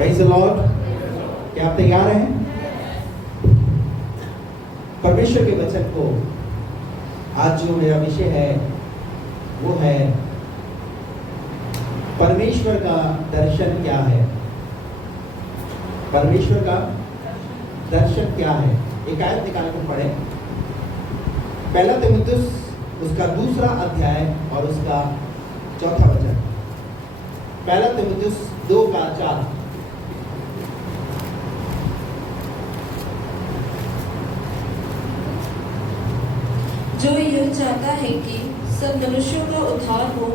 Praise the Lord. क्या आप तैयार हैं? परमेश्वर के वचन को आज जो मेरा विषय है वो है परमेश्वर का दर्शन क्या है। परमेश्वर का दर्शन क्या है। एक आयत निकाल कर पढ़े, पहला तीमुथियुस उसका 2 अध्याय और उसका 4 वचन। पहला तीमुथियुस 2:4। जो यह चाहता है कि सब मनुष्यों का उद्धार हो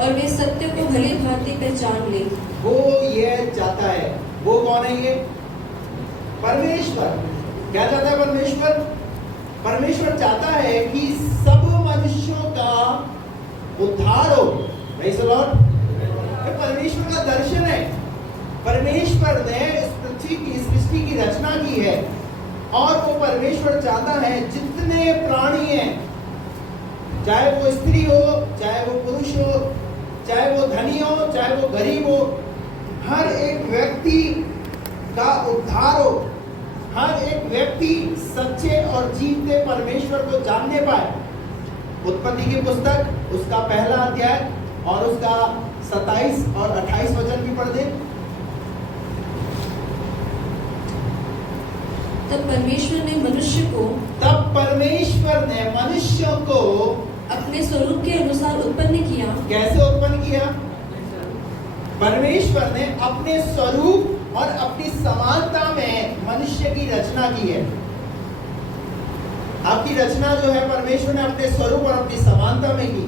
और वे सत्य को भली भांति पहचान ले। वो ये चाहता है। वो कौन है ये? परमेश्वर। क्या चाहता है परमेश्वर? परमेश्वर चाहता है कि सब मनुष्यों का उद्धार हो। Praise the Lord. ये परमेश्वर का दर्शन है। परमेश्वर ने इस पृथ्वी की, इस सृष्टि की रचना की है और वो परमेश्वर चाहता है जितने प्राणी हैं, चाहे वो स्त्री हो, चाहे वो पुरुष हो, चाहे वो धनी हो, चाहे वो गरीब हो, हर एक व्यक्ति का उद्धार हो। हर एक व्यक्ति सच्चे और जीवते परमेश्वर को जानने पाए। उत्पत्ति की पुस्तक उसका 1 अध्याय और उसका 27 और 28 वचन भी पढ़ दे। तब परमेश्वर ने मनुष्य को अपने स्वरूप के अनुसार उत्पन्न किया। कैसे उत्पन्न किया? परमेश्वर ने अपने स्वरूप और अपनी समानता में मनुष्य की रचना की है। आपकी रचना जो है परमेश्वर ने अपने स्वरूप और अपनी समानता में की।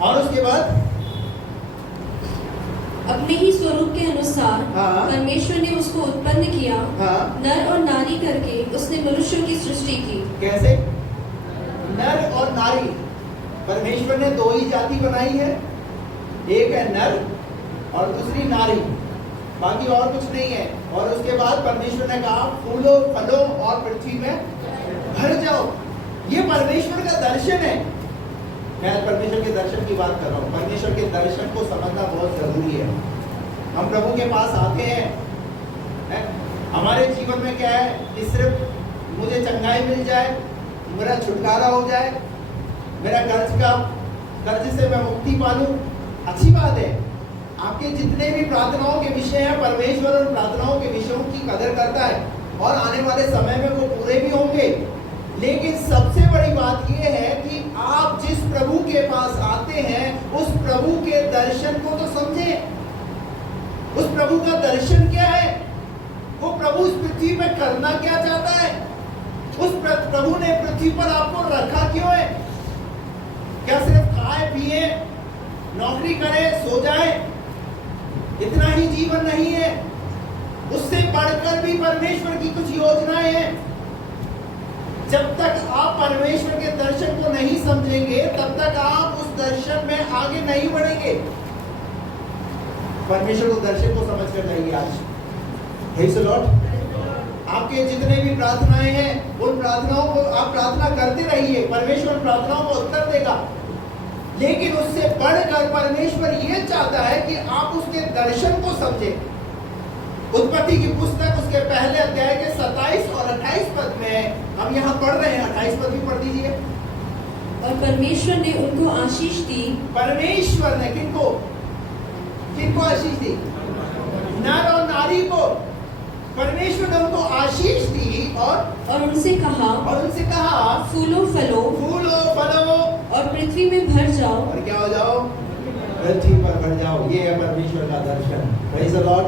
और उसके बाद अपने ही स्वरूप के अनुसार परमेश्वर ने उसको उत्पन्न किया। नर और नारी करके उसने मनुष्यों की सृष्टि की। कैसे? नर और नारी। परमेश्वर ने 2 ही जाति बनाई है, एक है नर और दूसरी नारी, बाकी और कुछ नहीं है। और उसके बाद परमेश्वर ने कहा फूलों फलों और पृथ्वी में भर जाओ। ये परमेश्वर का दर्शन है। मैं परमेश्वर के दर्शन की बात कर रहा हूँ। परमेश्वर के दर्शन को समझना बहुत जरूरी है। हम प्रभु के पास आते हैं, हमारे जीवन में क्या है कि सिर्फ मुझे चंगाई मिल जाए, मेरा छुटकारा हो जाए, मेरा कर्ज से मैं मुक्ति पालूं, अच्छी बात है। आपके जितने भी प्रार्थनाओं के विषय हैं, परमेश्वर उन प्रार्थनाओं के विषयों की कदर करता है और आने वाले समय में वो पूरे भी होंगे। लेकिन सबसे बड़ी बात यह है कि आप जिस प्रभु के पास आते हैं उस प्रभु के दर्शन को तो समझें। उस प्रभु का दर्शन क्या है? वो प्रभु इस पृथ्वी में करना क्या चाहता है? उस प्रभु ने पृथ्वी पर आपको रखा क्यों है? क्या सिर्फ खाए पिए, नौकरी करें, सो जाए, इतना ही जीवन नहीं है? उससे बढ़कर भी परमेश्वर की कुछ योजनाएं हैं। जब तक आप परमेश्वर के दर्शन को नहीं समझेंगे तब तक आप उस दर्शन में आगे नहीं बढ़ेंगे। परमेश्वर को दर्शन को समझ कर जाइए आज। Praise the Lord. आपके जितने भी प्रार्थनाएं हैं उन प्रार्थनाओं को आप प्रार्थना करते रहिए। परमेश्वर प्रार्थनाओं को उत्तर देगा। लेकिन उससे बढ़कर परमेश्वर ये चाहता है कि आप उसके दर्शन को समझें। उत्पत्ति की पुस्तक उसके 1 अध्याय के 27 और 28 पद में हम यहाँ पढ़ रहे हैं। 28 पद भी पढ़ दीजिए। और परमेश्वर ने उनको आशीष दी। परमेश्वर ने किनको आशीष दी? नर और नारी को परमेश्वर ने उनको आशीष दी और उनसे कहा फूलों फलों और पृथ्वी में भर जाओ। और क्या हो जाओ? पृथ्वी पर भर जाओ। ये है परमेश्वर का दर्शन। Praise the Lord.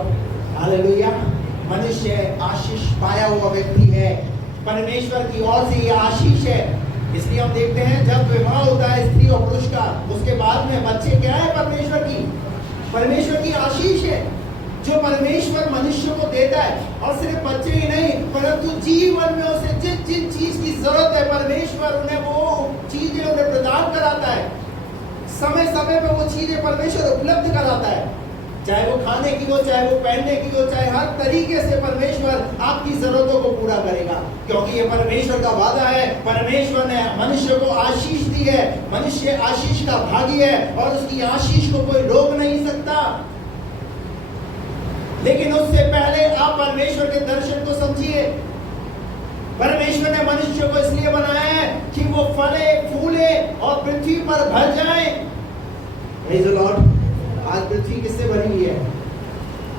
हालेलुया। मनुष्य आशीष पाया हुआ व्यक्ति है। परमेश्वर की ओर से ये आशीष है। इसलिए हम देखते हैं जब विवाह होता है स्त्री और पुरुष का, उसके बाद में बच्चे क्या है? परमेश्वर की आशीष है जो परमेश्वर मनुष्य को देता है। और सिर्फ बच्चे ही नहीं परंतु जीवन में उसे जिन चीज की जरूरत है परमेश्वर उन्हें वो चीजें उन्हें प्रदान कराता है। समय समय पर वो चीजें परमेश्वर उपलब्ध कराता है। चाहे वो खाने की हो, चाहे वो पहनने की हो, चाहे हर तरीके से परमेश्वर आपकी जरूरतों को पूरा करेगा। क्योंकि ये परमेश्वर का वादा है। परमेश्वर ने मनुष्य को आशीष दी है। मनुष्य आशीष का भागी है और उसकी आशीष को कोई रोक नहीं सकता। लेकिन उससे पहले आप परमेश्वर के दर्शन को समझिए। परमेश्वर ने मनुष्य को इसलिए बनाया है कि वो फले फूले और पृथ्वी पर भर जाए। Praise the Lord। आज पृथ्वी किससे भरी हुई है?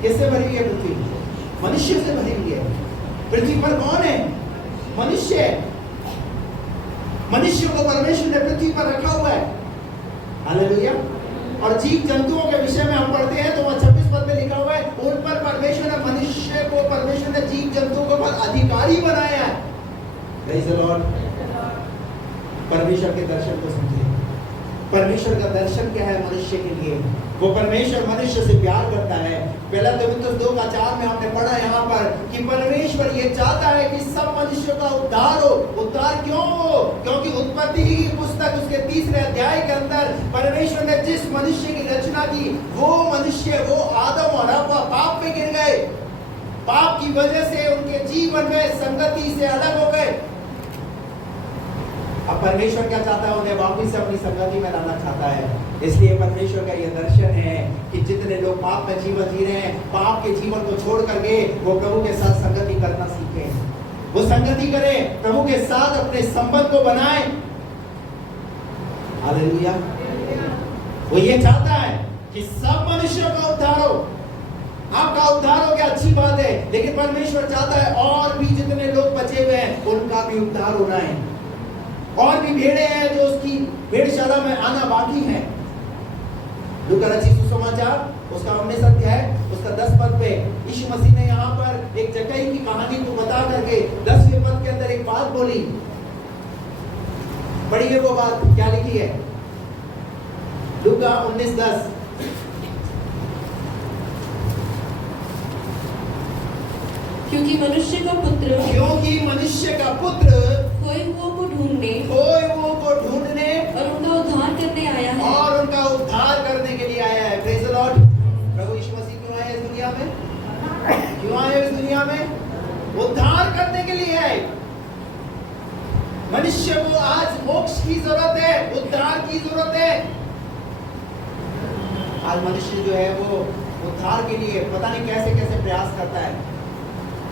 किससे भरी हुई है पृथ्वी? मनुष्य से भरी हुई है। पृथ्वी पर कौन है? मनुष्य है। मनुष्य को परमेश्वर ने पृथ्वी पर रखा हुआ है। हालेलुया। और जीव जंतुओं के विषय में हम पढ़ते हैं तो वह 26 पद में लिखा हुआ है, उन पर परमेश्वर ने मनुष्य को, परमेश्वर ने जीव जंतुओं को पर अधिकारी बनाया है। Praise the Lord। परमेश्वर के दर्शन को समझिए। परमेश्वर का दर्शन क्या है मनुष्य के लिए? वो परमेश्वर मनुष्य से प्यार करता है। पहला तीमुथियुस 2:4 में हमने पढ़ा यहाँ पर कि परमेश्वर ये चाहता है कि सब मनुष्यों का उद्धार हो। उद्धार क्यों हो? क्योंकि उत्पत्ति की पुस्तक उसके 3 अध्याय के अंदर परमेश्वर ने जिस मनुष्य की रचना की, वो मनुष्य, वो आदम और हव्वा पाप में गिर गए। पाप की वजह से उनके जीवन में संगति से अलग हो गए। अब परमेश्वर क्या चाहता है? उन्हें वापस से अपनी संगति में लाना चाहता है। इसलिए परमेश्वर का यह दर्शन है कि जितने लोग पाप में जीवन जी रहे हैं, पाप के जीवन को छोड़ करके वो प्रभु के साथ संगति करना सीखें। वो संगति करें, प्रभु के साथ अपने संबंध को बनाएं। हालेलुया। वो ये चाहता है कि सब मनुष्यों का उद्धार हो। आपका उद्धार हो गया, अच्छी बात है, लेकिन परमेश्वर चाहता है और भी जितने लोग बचे हुए हैं उनका भी उद्धार होना है। और भी भेड़े हैं जो उसकी भेड़शाला में आना बाकी है। लूका रचित सुसमाचार उसका 19 अध्याय उसका 10 पद पे यीशु मसीह ने यहाँ पर एक जक्कई की कहानी को बता करके 10वें पद के अंदर एक बात बोली। पढ़िए वो बात क्या लिखी है? लूका 19:10। क्योंकि मनुष्य का पुत्र खोए हुओं को ढूंढने और उनका उद्धार करने आया है। और उनका उद्धार करने के लिए आया है। Praise the Lord. प्रभु यीशु मसीह क्यों आए इस दुनिया में? क्यों आए इस दुनिया में? उद्धार करने के लिए आए। मनुष्य को आज मोक्ष की जरूरत है, उद्धार की जरूरत है। आज मनुष्य जो है वो उद्धार के लिए पता नहीं कैसे कैसे प्रयास करता है,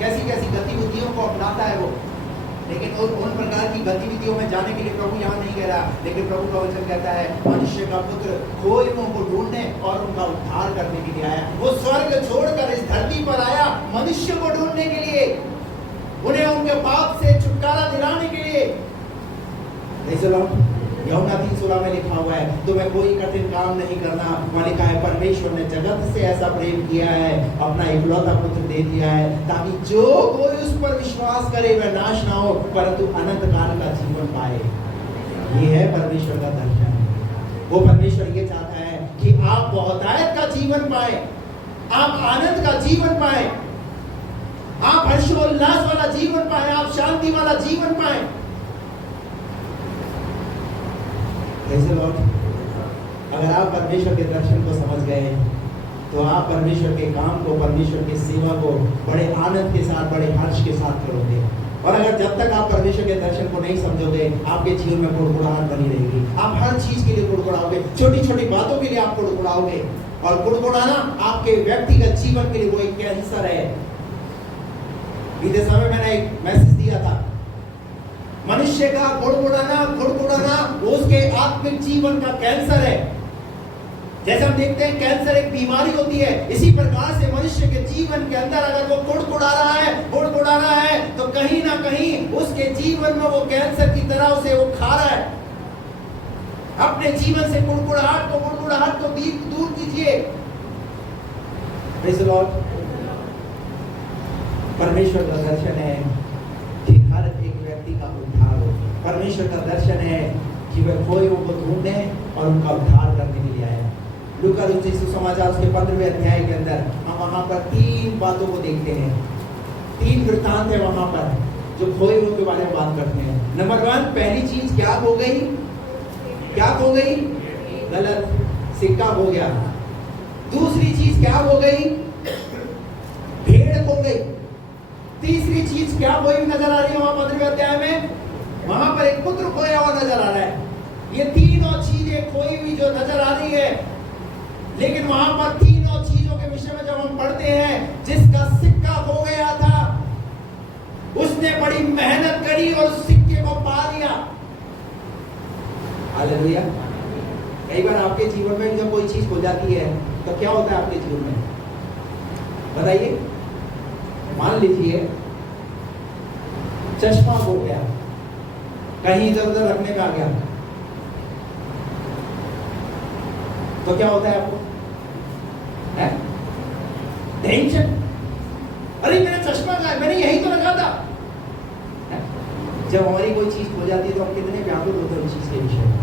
कैसी कैसी गतिविधियों को अपनाता है वो, लेकिन उन प्रकार की गतिविधियों में जाने के लिए प्रभु यहाँ नहीं कह रहा। लेकिन प्रभु का वचन कहता है मनुष्य का पुत्र खोए हुओं को ढूंढने और उनका उद्धार करने के लिए आया। वो स्वर्ग छोड़कर इस धरती पर आया मनुष्य को ढूंढने के लिए, उन्हें उनके पाप से छुटकारा दिलाने के लिए। यूहन्ना 3:16 में लिखा हुआ है, तुम्हें कोई कठिन काम नहीं करना। वहाँ लिखा है परमेश्वर ने जगत से ऐसा प्रेम किया है, अपना इकलौता पुत्र दे दिया है, ताकि जो कोई उस पर विश्वास करे वह नाश ना हो परंतु अनंत काल का जीवन पाए। ये है परमेश्वर का दर्शन। वो परमेश्वर ये चाहता है कि आप बहुतायत का जीवन पाए, आप आनंद का जीवन पाए, आप हर्षोल्लास वाला जीवन पाए, आप शांति वाला जीवन पाए। अगर आप परमेश्वर के दर्शन को समझ गए तो आप परमेश्वर के काम को, परमेश्वर की सेवा को बड़े आनंद के साथ, बड़े हर्ष के साथ करोगे। और अगर जब तक आप परमेश्वर के दर्शन को नहीं समझोगे, आपके जीवन में कुड़कुड़ाहट बनी रहेगी। आप हर चीज के लिए कुड़कुड़ाओगे, छोटी छोटी बातों के लिए आप कुड़कुड़ाओगे। और कुड़कुड़ाना आपके व्यक्तिगत जीवन के लिए वो एक कैंसर है। बीते समय मैंने एक मैसेज दिया था, मनुष्य का कुड़कुड़ाना उसके आत्मिक जीवन का कैंसर है। जैसे हम देखते हैं कैंसर एक बीमारी होती है, इसी प्रकार से मनुष्य के जीवन के अंदर अगर वो कुड़कुड़ा रहा है तो कहीं ना कहीं उसके जीवन में वो कैंसर की तरह उसे वो खा रहा है। अपने जीवन से कुड़कुड़ाहट को दूर कीजिए। Praise the Lord. परमेश्वर का दर्शन है कि हर एक व्यक्ति का उद्धार हो। परमेश्वर का दर्शन है कि वह खोए हुओं को ढूंढने और उनका उद्धार करने के लिए आया। लूका रचित सुसमाचार उसके 15वें अध्याय के अंदर हम वहां पर 3 बातों को देखते हैं। 3 वृत्तांत है वहां पर जो खोए हुओं के बारे में बात करते हैं। नंबर 1, पहली चीज क्या हो गई? गलत सिक्का हो गया। दूसरी चीज क्या हो गई? भेड़ हो गई। तीसरी चीज क्या खोई नजर आ रही है वहां 15वें अध्याय में? वहां पर एक पुत्र खोया हुआ नजर आ रहा है। ये तीनों चीजें खोई हुई जो नजर आ रही है, लेकिन वहां पर तीनों चीजों के विषय में जब हम पढ़ते हैं, और उस सिक्के को पा लिया। हालेलुया। कई बार आपके जीवन में जब कोई चीज हो जाती है तो क्या होता है आपके जीवन में, बताइए। मान लीजिए चश्मा हो गया, कहीं इधर उधर रखने में आ गया, तो क्या होता है आपको? टेंशन। अरे मेरा चश्मा कहाँ है, मैंने यही तो रखा था। जब हमारी कोई चीज हो जाती है तो हम कितने व्याकुल होते हैं उस चीज के विषय में।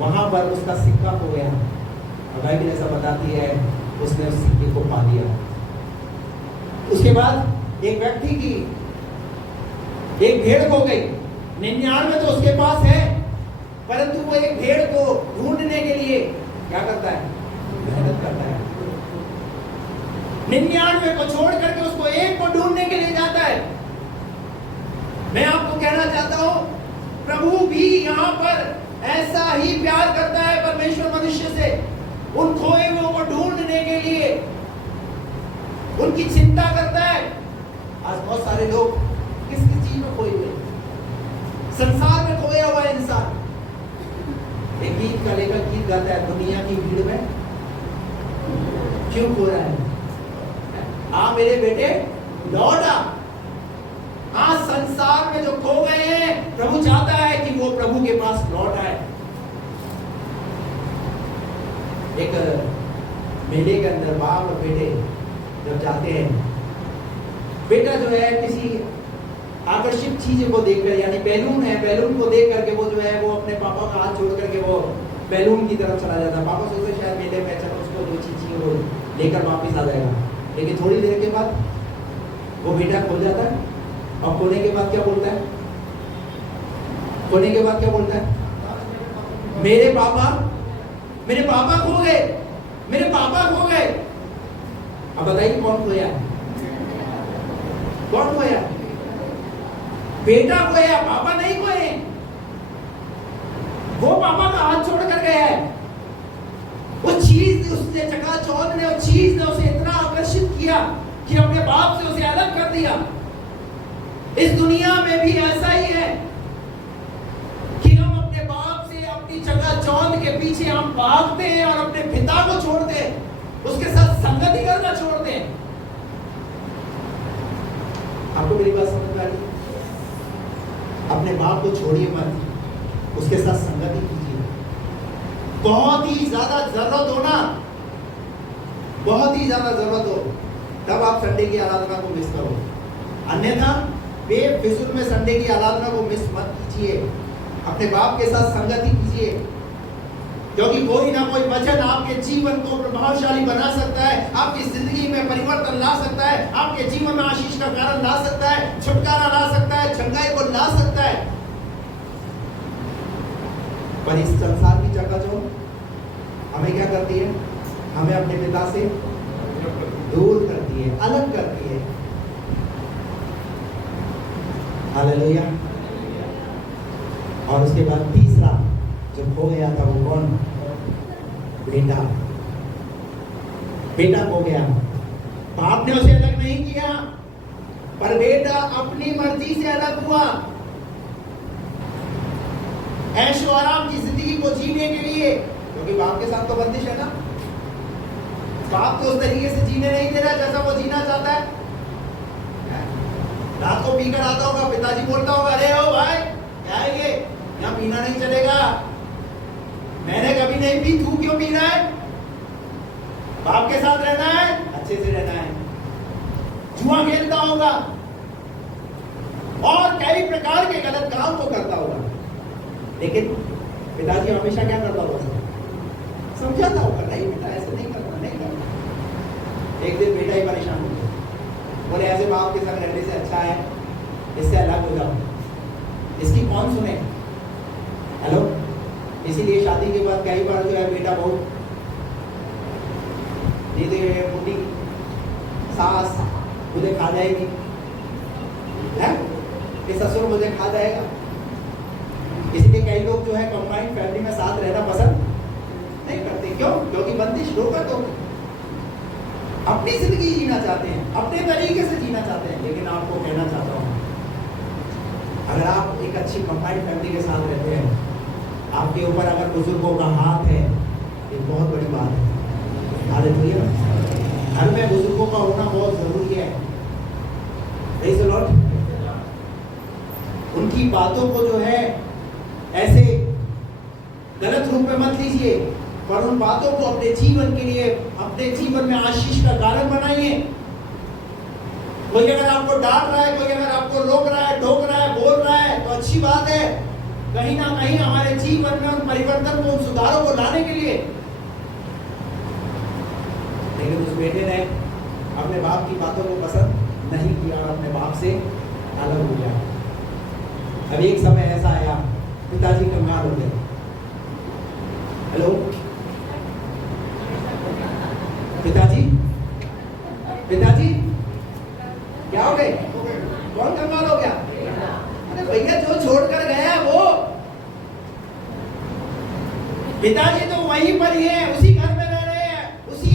वहां पर उसका सिक्का हो गया, बाइबल ऐसा बताती है, उसने उस सिक्के को पा लिया। उसके बाद एक व्यक्ति की एक भेड़ खो गई, 99 तो उसके पास है, परंतु वो एक भेड़ को ढूंढने के लिए क्या करता है? मेहनत करता है। 99 को छोड़ करके उसको एक को ढूंढने के लिए जाता है। मैं आपको कहना चाहता हूं, प्रभु भी यहां पर ऐसा ही प्यार करता है परमेश्वर मनुष्य से। उन खोए हुए को ढूंढने के लिए उनकी चिंता करता है। आज बहुत सारे लोग किस किस चीज में खोए हुए, संसार में खोया हुआ इंसान। एक गीत का लेकर गीत गाता है, दुनिया की भीड़ में क्यों खो रहा है? आ मेरे बेटे लौट आ। आज संसार में जो खो गए हैं, प्रभु चाहता है कि वो प्रभु के पास लौट आए। एक मेले के अंदर बाप और बेटे जब जाते हैं, बेटा जो है किसी आकर्षित चीज को देखकर, यानी बैलून है, बैलून को देख करके वो जो है वो अपने पापा का हाथ छोड़ करके वो बैलून की तरफ चला जाता है। पापा सोचते शायद मेले में चलो उसको जो चीज चाहिए वो लेकर वापस आ जाएगा, लेकिन थोड़ी देर के बाद वो बेटा खो जाता है। और खोने के बाद क्या बोलता है? खोने के बाद क्या बोलता है? मेरे पापा खो गए, मेरे पापा खो गए। अब बताइए कौन खोया? कौन खोया? बेटा खोया, पापा नहीं खोए। वो पापा का हाथ छोड़ कर गया है। वो चीज उसने चकाचौंध ने, उस चीज ने उसे इतना आकर्षित किया कि अपने बाप से उसे अलग कर दिया। इस दुनिया में भी ऐसा ही है कि हम अपने बाप से, अपनी चकाचौंध के पीछे हम भागते हैं और अपने पिता को छोड़ते हैं, उसके साथ संगति करना छोड़ते हैं। आपको मेरी बात समझ में आ रही? अपने बाप को छोड़िए मत, उसके साथ संगति कीजिए। बहुत ही ज्यादा जरूरत हो ना, बहुत ही ज्यादा जरूरत हो, तब आप संडे की आराधना को मिस करो। अन्यथा बेफिजुल में संडे की आराधना को मिस मत कीजिए। अपने बाप के साथ संगति कीजिए, क्योंकि कोई ना कोई वचन आपके जीवन को प्रभावशाली बना सकता है, आपकी जिंदगी में परिवर्तन ला सकता है, आपके जीवन में आशीष का कारण ला सकता है, छुटकारा ला सकता है, चंगाई को ला सकता है। पर इस संसार की चकाचौंध हमें क्या करती है? हमें अपने पिता से दूर करती है, अलग करती है। हालेलुया। और उसके बाद तीसरा जो खो गया था वो कौन? बेटा। बेटा खो गया। बाप ने उसे अलग नहीं किया, पर बेटा अपनी मर्जी से अलग हुआ। ऐशो आराम की जिंदगी को जीने के लिए, क्योंकि बाप के साथ तो बंदिश है ना। बाप तो उस तरीके से जीने नहीं दे रहा जैसा वो जीना चाहता है। रात को पीकर आता होगा, पिताजी बोलता होगा, अरे ओ भाई क्या है ये, यहाँ पीना नहीं चलेगा। मैंने कभी नहीं पी, तू क्यों पी रहा है? बाप के साथ रहना है, अच्छे से रहना है। जुआ खेलता होगा और कई प्रकार के गलत काम को करता होगा, लेकिन पिताजी हमेशा क्या करता होगा? समझाता होगा, नहीं बेटा ऐसे नहीं करना, नहीं करना। एक दिन बेटा ही परेशान हो गया, बोले ऐसे बाप के संग रहने से अच्छा है इससे अलग हो जाओ। इसकी कौन सुने? हेलो। इसीलिए शादी के बाद कई बार जो है बेटा बहुत बुढ़ी सास मुझे खा जाएगी, है कि ससुर मुझे खा जाएगा। इसलिए कई लोग जो है कंबाइंड फैमिली में साथ रहना पसंद नहीं करते। क्यों? क्योंकि बंदिश रोका तो अपनी जिंदगी जीना चाहते हैं, अपने तरीके से जीना चाहते हैं। लेकिन आपको कहना चाहता हूं, अगर आप एक अच्छी कंबाइंड फैमिली के साथ रहते हैं, आपके ऊपर अगर बुजुर्गों का हाथ है, ये बहुत बड़ी बात है। हालेलुया। घर में बुजुर्गों का होना बहुत जरूरी है। Praise the Lord. उनकी बातों को जो है ऐसे गलत रूप में मत लीजिए, पर उन बातों को अपने जीवन के लिए, अपने जीवन में आशीष का कारण बनाइए। कोई अगर आपको डांट रहा है, कोई अगर आपको रोक रहा है, टोक रहा है, बोल रहा है, तो अच्छी बात है। कहीं ना कहीं हमारे जीवन में उन परिवर्तन को, उन सुधारों को लाने के लिए। लेकिन उस बेटे ने अपने बाप की बातों को पसंद नहीं किया और अपने बाप से अलग हो गया। अब एक समय ऐसा आया, पिताजी कंगाल हो गए। हेलो पिताजी, पिताजी क्या हो गए? कौन कंगाल हो गया? अरे भैया, जो छोड़कर गया वो पिताजी तो वहीं पर ही है, उसी घर में रह रहे हैं, उसी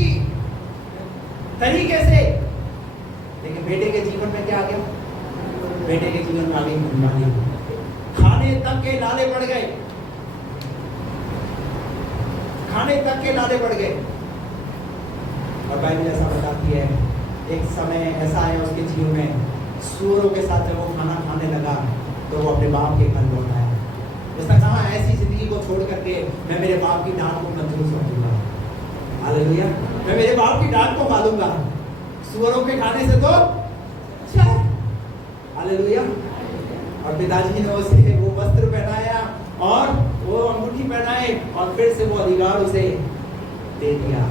तरीके से। लेकिन बेटे के जीवन में क्या आ गया? बेटे के जीवन में आ गई बीमारी, खाने तक के लाले पड़ गए, खाने तक के लाले पड़ गए। और बाइबल ऐसा बताती है, एक समय ऐसा आया उसके जीवन में, सूअरों के साथ जब वो खाना खाने लगा तो वो अपने बाप के घर लौट आया। उसने कहा, ऐसी जिंदगी को छोड़ करके मैं मेरे बाप की डांट को मंजूर समझूंगा। हालेलुया। मैं मेरे बाप की डांट को मालूंगा, सूअरों के खाने से तो अच्छा। हालेलुया। और पिताजी ने उसे वो वस्त्र पहनाया और वो अंगूठी पहनाए और फिर से वो अधिकार उसे दे दिया।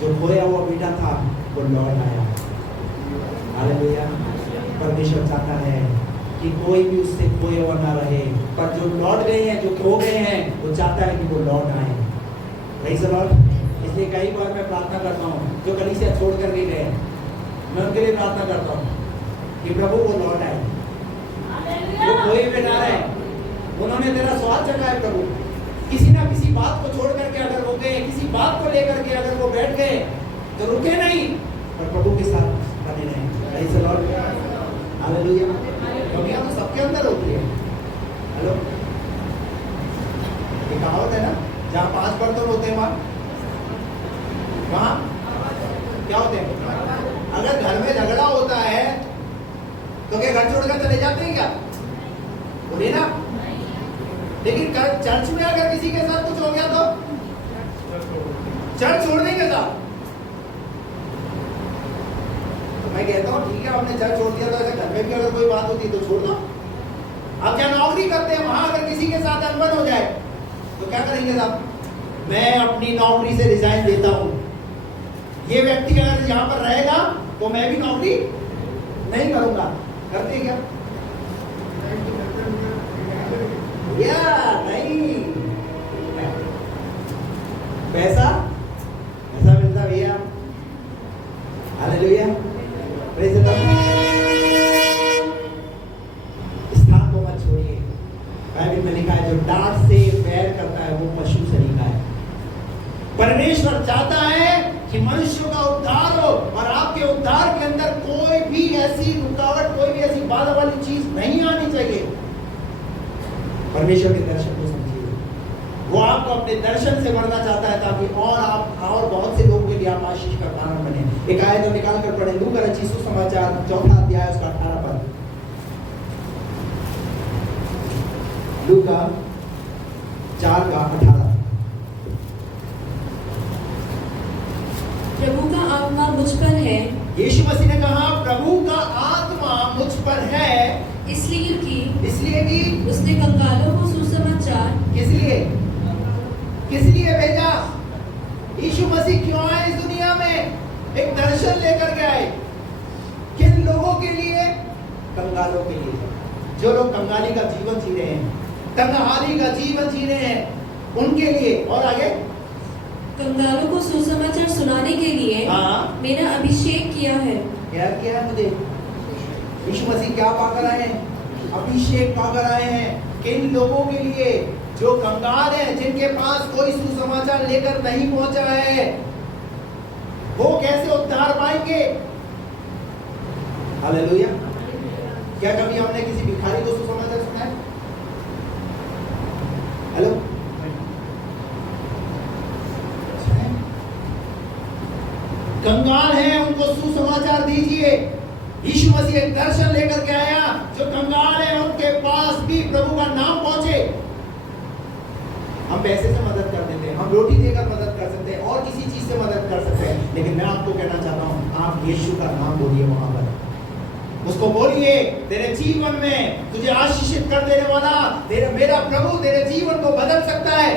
जो खोया हुआ बेटा था वो लौट आया। हालेलुया। परमेश्वर चाहता है कि कोई भी उससे खोए हुआ ना रहे, पर जो लौट गए हैं, जो खो गए हैं, वो चाहता है कि वो लौट आए। Praise the Lord. इसलिए कई बार मैं प्रार्थना करता हूँ, जो कलीसिया छोड़ करके गए, मैं उनके लिए प्रार्थना करता हूँ कि प्रभु वो लौट आए, वो खोए हुए ना रहे। उन्होंने तेरा स्वाद चखा है प्रभु, किसी ना किसी बात को छोड़ करके अगर वो गए, किसी बात को लेकर के अगर वो बैठ गए, तो रुके नहीं, पर प्रभु के साथ बने रहे। Praise the Lord. हालेलुया। कमियां तो सबके अंदर होती है। हेलो, ये कहावत है ना, जहाँ 5 बर्तन होते हैं वहाँ क्या होते हैं? अगर घर में झगड़ा होता है तो क्या घर छोड़कर चले जाते हैं क्या? बोलिए ना। लेकिन चर्च में अगर किसी के साथ कुछ हो गया तो चर्च छोड़ देंगे साहब। तो मैं कहता हूँ ठीक है, आपने चर्च छोड़ दिया, तो ऐसे घर में भी अगर कोई बात होती है तो छोड़ दो। आप क्या नौकरी करते हैं, वहां अगर किसी के साथ अनबन हो जाए तो क्या करेंगे साहब? मैं अपनी नौकरी से रिजाइन देता हूँ, ये व्यक्ति अगर यहाँ पर रहेगा तो मैं भी नौकरी नहीं करूंगा। करते क्या? या नहीं, पैसा मिलता भैया। हालेलुया। Praise the Lord. स्थान को मत छोड़िए। बाइबल में लिखा है, जो डांट से बैर करता है वो पशु से लिखा है। परमेश्वर चाहता है कि मनुष्यों का उद्धार हो, और आपके उद्धार के अंदर कोई भी ऐसी रुकावट, कोई भी ऐसी बाधा वाली चीज नहीं आनी चाहिए। परमेश्वर के दर्शन को समझिए, वो आपको अपने दर्शन से भरना चाहता है, ताकि और आप और बहुत से लोगों के लिए आप आशीष का कारण बने। एक आयत निकाल कर पढ़े, लूका रचित सुसमाचार 4 अध्याय उसका 18 पद। लूका 4 का 18। प्रभु का आत्मा मुझ पर है। यीशु मसीह ने कहा, प्रभु का आत्मा मुझ पर है, इसलिए कि उसने कंगालों को सुसमाचार, किस लिए भेजा? यीशु मसीह क्यों आए इस दुनिया में? एक दर्शन लेकर के आए। किन लोगों के लिए? कंगालों के लिए। जो लोग कंगाली का जीवन जी रहे हैं, तन्हाई का जीवन जी रहे हैं, उनके लिए। और आगे, कंगालों को सुसमाचार सुनाने के लिए मेरा अभिषेक किया है। क्या किया है मुझे? यीशु मसीह क्या पाकर आए हैं? अभिषेक पाकर आए हैं। किन लोगों के लिए? जो कंगाल हैं, जिनके पास कोई सुसमाचार लेकर नहीं पहुंचा है, वो कैसे उद्धार पाएंगे? हालेलुया। क्या कभी हमने किसी भिखारी को सुसमाचार कंगाल हैं उनको सुसमाचार दीजिए। यीशु मसीह एक दर्शन लेकर के आया, जो कंगाल है उनके पास भी प्रभु का नाम पहुंचे। हम पैसे से मदद कर देते हैं, हम रोटी देकर मदद कर सकते हैं, और किसी चीज से मदद कर सकते हैं, लेकिन मैं आपको कहना चाहता हूं, आप यीशु का नाम बोलिए वहां पर, उसको बोलिए। तेरे जीवन में तुझे आशीषित कर देने वाला मेरा प्रभु तेरे जीवन को बदल सकता है,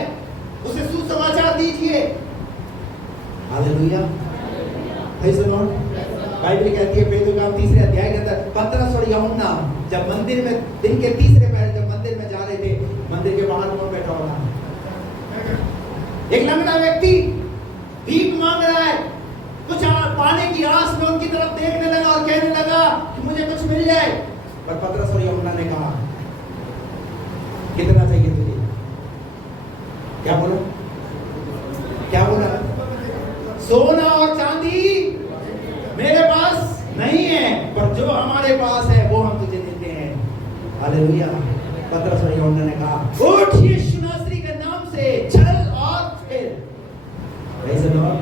उसे सुसमाचार दीजिए। Hallelujah, praise the Lord. Bible कहती है पेतुर का 3 अध्याय के अंदर पतरस और यूहन्ना जब मंदिर में दिन के तीसरे पहर जब मंदिर में जा रहे थे, मंदिर के बाहर कौन बैठा हुआ था? एक लंगड़ा व्यक्ति भीख मांग रहा है, कुछ पाने की आस में उनकी तरफ देखने लगा और कहने लगा कि मुझे कुछ मिल जाए। पर पतरस और यूहन्ना ने कहा, कितना चाहिए तुझे? क्या बोला? क्या बोला? सोना और चांदी मेरे पास नहीं है, पर जो हमारे पास है वो हम तुझे देते हैं। हालेलुया। पतरस और यूहन्ना ने कहा, उठ यीशु नासरी के नाम से चल और फिर। Praise the Lord.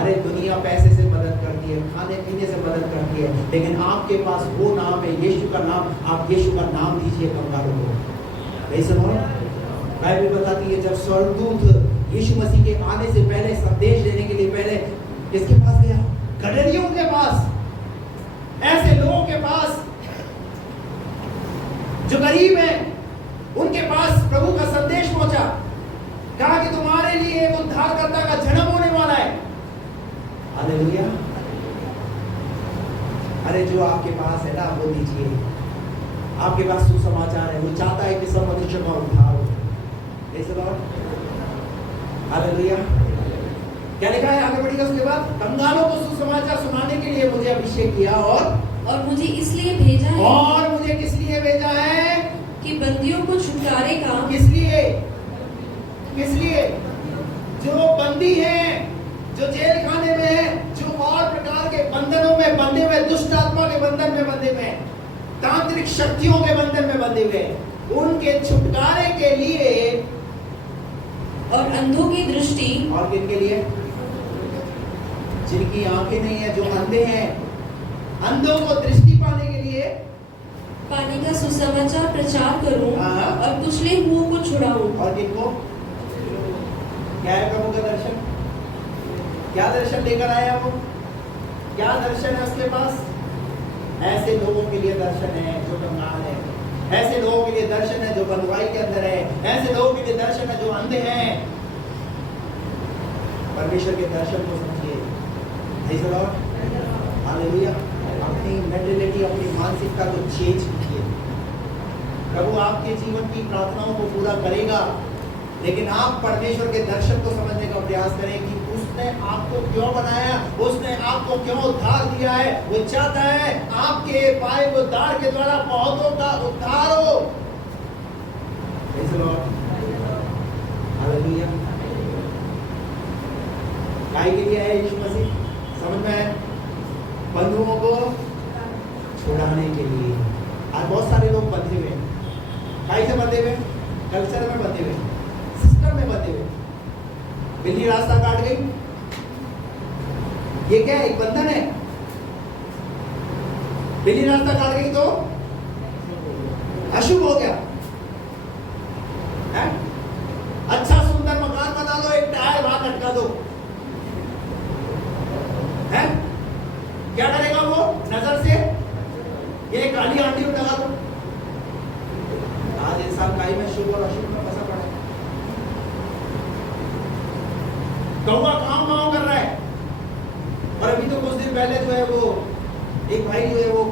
अरे दुनिया पैसे से मदद करती है, खाने पीने से मदद करती है, लेकिन आपके पास वो नाम है, यीशु का नाम। आप यीशु का नाम दीजिए कंगालों को। Praise the Lord. बाइबल बताती है जब स्वर्गदूत यीशु मसीह के आने से पहले संदेश देने के लिए पहले किसके पास गया? गडरियों के पास, ऐसे लोगों के पास जो गरीब हैं, उनके पास प्रभु का संदेश पहुंचा। कहा कि तुम्हारे लिए एक उद्धारकर्ता का जन्म होने वाला है। हालेलुया। अरे जो आपके पास है ना वो दीजिए। आपके पास सुसमाचार है, वो चाहता है कि सब मनुष्य का उद्धार हो। Praise the Lord. हालेलुया। क्या लिखा है आगे बढ़िएगा उसके बाद? कंगालों को सुसमाचार सुनाने के लिए मुझे अभिषेक किया और मुझे इसलिए भेजा है। और मुझे किस लिए भेजा है? कि बंदियों को छुटकारेगा। किस लिए? किस लिए? जो बंदी हैं, जो जेल खाने में है, जो और प्रकार के बंधनों में बंधे हुए, दुष्ट आत्मा के बंधन में बंधे हुए, तांत्रिक शक्तियों के बंधन में बंधे हुए, उनके छुटकारे के लिए। और अंधों की दृष्टि। और किनके लिए? जिनकी आंखें नहीं है, जो अंधे हैं, अंधों को दृष्टि पाने के लिए पानी का सुसमाचार प्रचार करूं और कुचले हुओं को छुड़ाऊं। और किनको? क्या है प्रभु का दर्शन? क्या दर्शन लेकर आया वो? क्या दर्शन है उसके पास? ऐसे लोगों के लिए दर्शन है जो कंगाल है, ऐसे लोगों के लिए दर्शन है जो बंधुआई के अंदर है, ऐसे लोगों के लिए दर्शन है जो अंधे हैं। परमेश्वर के दर्शन को समझिए। Praise the Lord. हालेलुया। अपनी मेंटालिटी, अपनी मानसिकता को चेंज कीजिए। प्रभु आपके जीवन की प्रार्थनाओं को पूरा करेगा, लेकिन आप परमेश्वर के दर्शन को समझने का प्रयास करें कि उसने आपको क्यों बनाया, उसने आपको क्यों उद्धार दिया है। वो चाहता है आपके पाए हुए उद्धार के द्वारा बहुतों का उद्धार हो। Praise the Lord. हालेलुया। काय के लिए है यीशु मसीह? समझ में है? बंधुओं को छुड़ाने के लिए। आज बहुत सारे लोग बंधे हुए हैं। काय से बंधे हुए? कल्चर में बंधे हुए, सिस्टम में बंधे हुए। बिल्ली रास्ता काट गई, ये क्या है? एक बंधन है। बिल्ली रास्ता काट गई तो अशुभ हो गया है? अच्छा सुंदर मकान बना दो, एक टायर वहां लटका दो, है? क्या करेगा वो? नजर से ये काली आंटी को लगा दो। आज इंसान काई में शुभ और अशुभ में फंसा पड़ा है। कौवा काम कर रहा है, और अभी तो कुछ दिन पहले जो है वो एक भाई जो है वो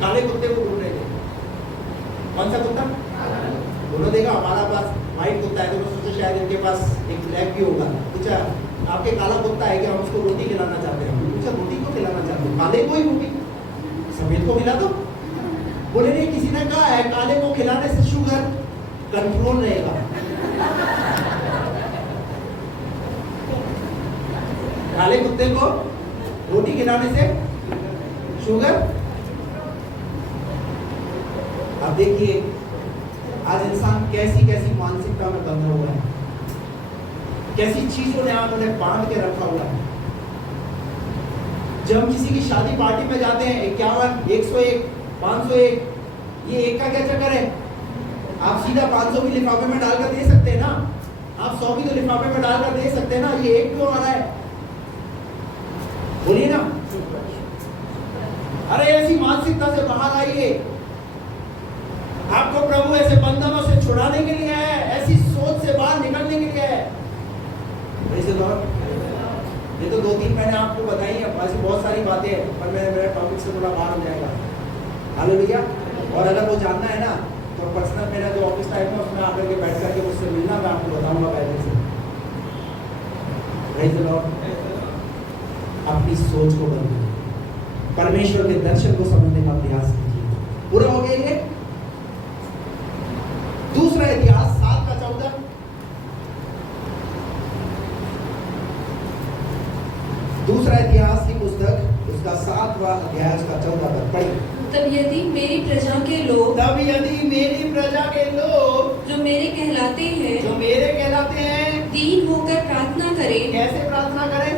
काले कुत्ते को ढूंढ रहे थे। कौन सा कुत्ता? दोनों देखा हमारा पास व्हाइट कुत्ता है, तो मैं सोचा शायद इनके पास एक ब्लैक भी होगा। पूछा आपके काला कुत्ता है कि हम उसको रोटी खिलाना चाहते हैं। पूछा रोटी को खिलाना चाहते हो? काले को ही रोटी, सफेद को खिला दो। बोले नहीं, किसी ने कहा है काले को खिलाने से शुगर कंट्रोल रहेगा। काले कुत्ते को रोटी खिलाने से शुगर। अब देखिए आज इंसान कैसी कैसी मानसिकता में बंधा हुआ है, कैसी चीजों ने उन्हें बांध के रखा हुआ है। जब हम किसी की शादी पार्टी में जाते हैं 51, 101, 501, ये एक का क्या चक्कर है? आप सीधा 500 भी लिफाफे में डालकर दे सकते हैं ना, आप 100 भी तो लिफाफे में डालकर दे सकते हैं ना, ये एक क्यों आ रहा है? बोलिए ना। अरे ऐसी मानसिकता से बाहर आइए। आपको प्रभु ऐसे बंधनों से छुड़ाने के लिए है, ऐसी सोच से बाहर निकलने के लिए है। ये तो 2-3 मैंने आपको बताई है, ऐसी बहुत सारी बातें हैं, पर मेरे टॉपिक से थोड़ा बाहर हो जाएगा। हालेलुया। और अगर वो जानना है ना तो पर्सनल मेरा जो ऑफिस टाइम है उसमें आकर के बैठ करके मुझसे मिलना, मैं आपको बताऊंगा पहले से। Praise the Lord. अपनी सोच को बदलिए, परमेश्वर के दर्शन को समझने का प्रयास कीजिए। पूरा हो गया ये। दूसरा इतिहास 7:14। दूसरा इतिहास की पुस्तक उसका 7वां अध्याय उसका 14 पद पढ़िए। तब यदि मेरी प्रजा के लोग जो मेरे कहलाते हैं दीन होकर प्रार्थना करें। कैसे प्रार्थना करें?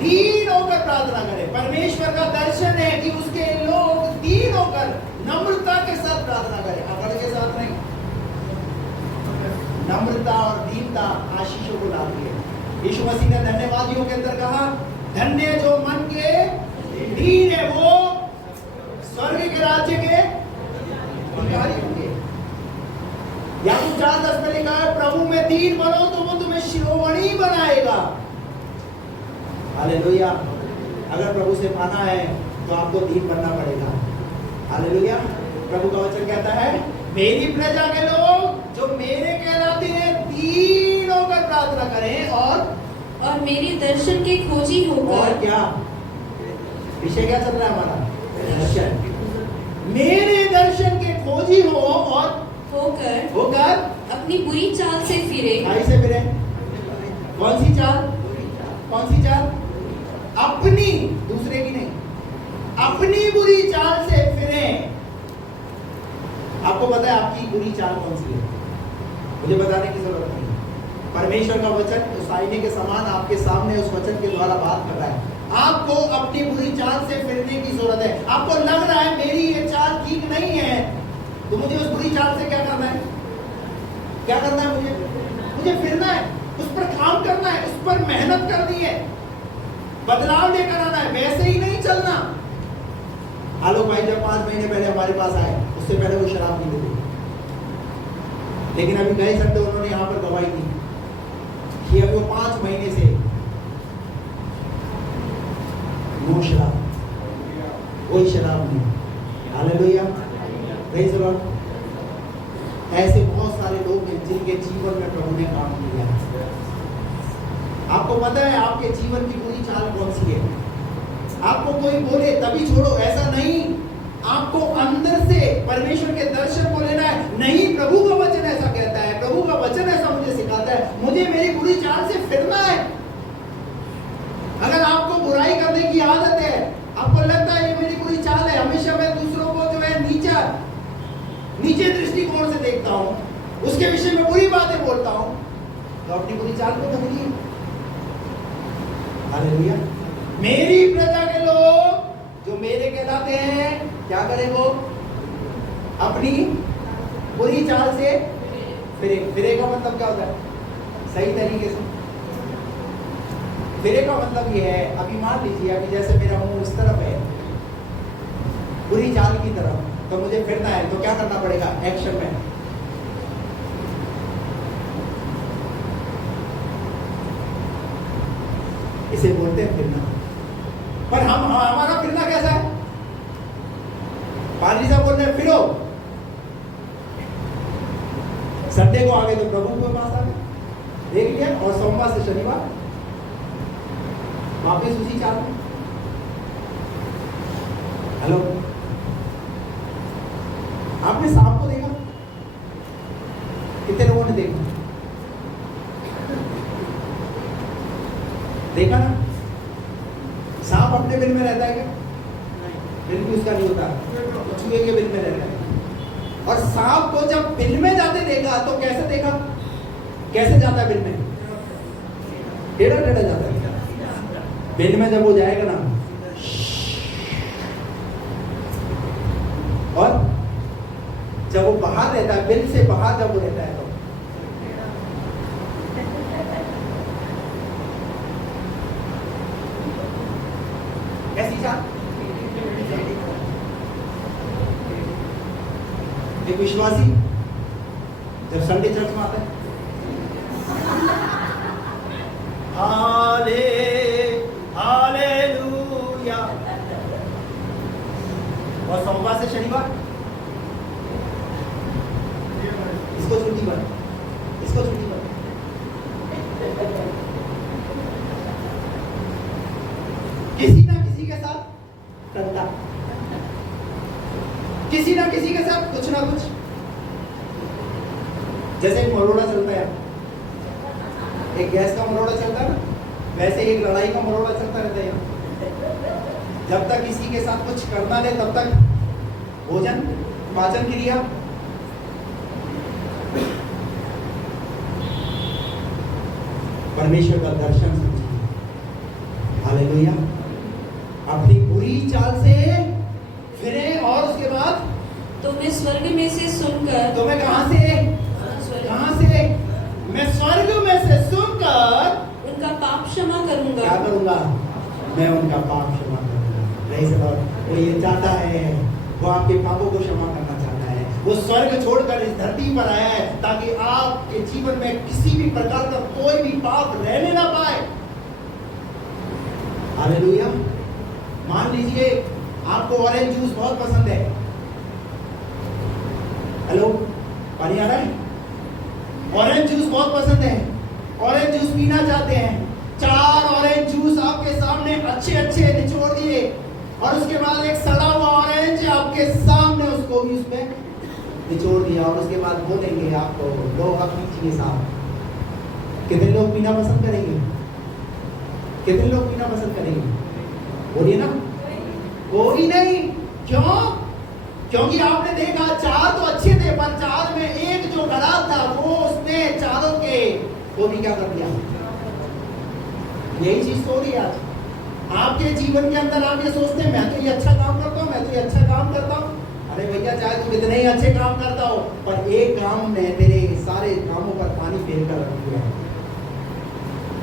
दीन होकर प्रार्थना करें। परमेश्वर का दर्शन है कि उसके लोग दीन होकर नम्रता के साथ प्रार्थना करें, अकड़ के साथ नहीं। नम्रता और दीनता आशीषों को लाती है। यीशु मसीह ने धन्यवादियों के अंदर कहा, धन्य जो मन के दीन है वो स्वर्ग के राज्य के अधिकारी होंगे। याकूब 4:10 में लिखा है, प्रभु में दीन बनो तो वो तुम्हें शिरोमणि बनाएगा। हालेलुया। अगर प्रभु से पाना है तो आपको दीन बनना पड़ेगा। हालेलुया। प्रभु का वचन कहता है, मेरी प्रजा के लोग जो मेरे कहलाते हैं दीन होकर प्रार्थना करें और मेरे दर्शन के खोजी होकर। और क्या विषय क्या चल रहा है हमारा? दर्शन। मेरे दर्शन के खोजी हो और होकर अपनी बुरी चाल से फिरे। भाई से फिरे। कौन सी चाल? कौन सी चाल? अपनी, दूसरे की नहीं, अपनी बुरी चाल से फिरे। आपको पता है आपकी बुरी चाल कौन सी है? मुझे बताने की जरूरत नहीं। परमेश्वर का वचन उस आईने के समान आपके सामने उस वचन के द्वारा बात कर रहा है। आपको अपनी बुरी चाल से फिरने की जरूरत है। आपको लग रहा है मेरी ये चाल ठीक नहीं है, तो मुझे उस बुरी चाल से क्या करना है? क्या करना है? मुझे फिरना है, उस पर काम करना है, उस पर मेहनत करनी है, बदलाव लेकर आना है, वैसे ही नहीं चलना। आलोक भाई जब 5 महीने पहले हमारे पास आए, उससे पहले वो शराब पीते थे, लेकिन अभी गए संडे उन्होंने यहाँ पर गवाही दी कि अभी वो 5 महीने से नो शराब, कोई शराब नहीं। Hallelujah, praise the Lord. ऐसे बहुत सारे लोग हैं जिनके जीवन में प्रभु ने काम किया। आपको पता है आपके जीवन की पूरी चाल कौन सी है? आपको कोई बोले तभी छोड़ो, ऐसा नहीं। आपको अंदर से परमेश्वर के दर्शन को लेना है। नहीं, प्रभु का वचन ऐसा कहता है, प्रभु का वचन ऐसा मुझे सिखाता है, मुझे मेरी बुरी चाल से फिरना है। अगर आपको बुराई करने की आदत है, आपको लगता है ये मेरी बुरी चाल है, हमेशा मैं दूसरों को जो है नीचे दृष्टिकोण से देखता हूं, उसके विषय में बुरी बातें बोलता हूं, तो अपनी बुरी चाल को बदलिए। हालेलुया। मेरी प्रजा के लोग जो मेरे कहलाते हैं क्या करें? वो अपनी बुरी चाल से फिरे। फिरे का मतलब क्या होता है? सही तरीके से फिरे का मतलब ये है, अभी मान लीजिए अभी जैसे मेरा मुंह इस तरफ है बुरी चाल की तरफ, तो मुझे फिरना है, तो क्या करना पड़ेगा? एक्शन में इसे बोलते हैं फिरना। पर हमारा फिरना कैसा है? पादरी साहब बोल रहे हैं फिरो, संडे को आगे तो प्रभु के पास आ गए, देख लिया, और सोमवार से शनिवार वापिस उसी चाल में। हेलो, आपने सांप को देखा? कितने लोगों ने देखा? देखा ना? सांप अपने बिल में रहता है क्या? बिल भी उसका नहीं होता, चूहे के बिल में रहता है। और सांप को जब बिल में जाते देखा तो कैसे देखा? कैसे जाता है बिल में? टेढ़ा टेढ़ा जाता है। बिल में जब वो जाएगा ना बिल से बाहर जब वो रहता है तो कैसी चाल? एक विश्वासी जब संडे चर्च में आता है, हालेलुया, और सोमवार से शनिवार इसको छुट्टी पर, इसको छुट्टी पर। किसी ना किसी के साथ करता, किसी ना किसी के साथ कुछ ना कुछ, जैसे एक मरोड़ा चलता है, एक गैस का मरोड़ा चलता है ना, वैसे एक लड़ाई का मरोड़ा चलता रहता है। जब तक किसी के साथ कुछ करना दे तब तक भोजन, पाचन क्रिया, परमेश्वर का दर्शन समझिए। हालेलुया। अपनी बुरी चाल से फिरे और उसके बाद तो मैं स्वर्ग में से सुनकर, तो मैं कहां से, मैं स्वर्ग में से सुनकर उनका पाप क्षमा करूंगा। क्या करूंगा? मैं उनका पाप क्षमा करूंगा। Praise the Lord. वो ये चाहता है, वो आपके पापों को क्षमा करना चाहता है। वो स्वर्ग छोड़कर इस धरती पर आया है ताकि आपके जीवन में किसी भी प्रकार का कोई भी पाप रहने ना पाए। हालेलुया। मान लीजिए आपको ऑरेंज जूस बहुत पसंद है। हेलो, पानी आ रहा है? ऑरेंज जूस बहुत पसंद है, ऑरेंज जूस पीना चाहते हैं। 4 ऑरेंज जूस आपके सामने अच्छे अच्छे निचोड़ दिए और उसके बाद एक सड़ा हुआ ऑरेंज आपके सामने, उसको भी उसमें निचोड़ दिया और उसके बाद बोलेंगे आपको लो आप पीजिए साहब। कितने लोग पीना पसंद करेंगे? कितने लोग पीना पसंद करेंगे? बोलिए ना। कोई नहीं। क्यों? क्योंकि आपने देखा 4 तो अच्छे थे, पर 4 में एक जो खराब था वो उसने चारों के वो भी क्या कर दिया। यही चीज हो रही है आज आपके जीवन के अंदर। आप ये सोचते हैं मैं तो ये अच्छा काम करता हूँ, मैं तो ये अच्छा काम करता हूँ। अरे भैया, चाहे तुम इतने ही अच्छे काम करता हो, पर एक काम ने तेरे सारे कामों पर पानी फेर कर रख दिया है।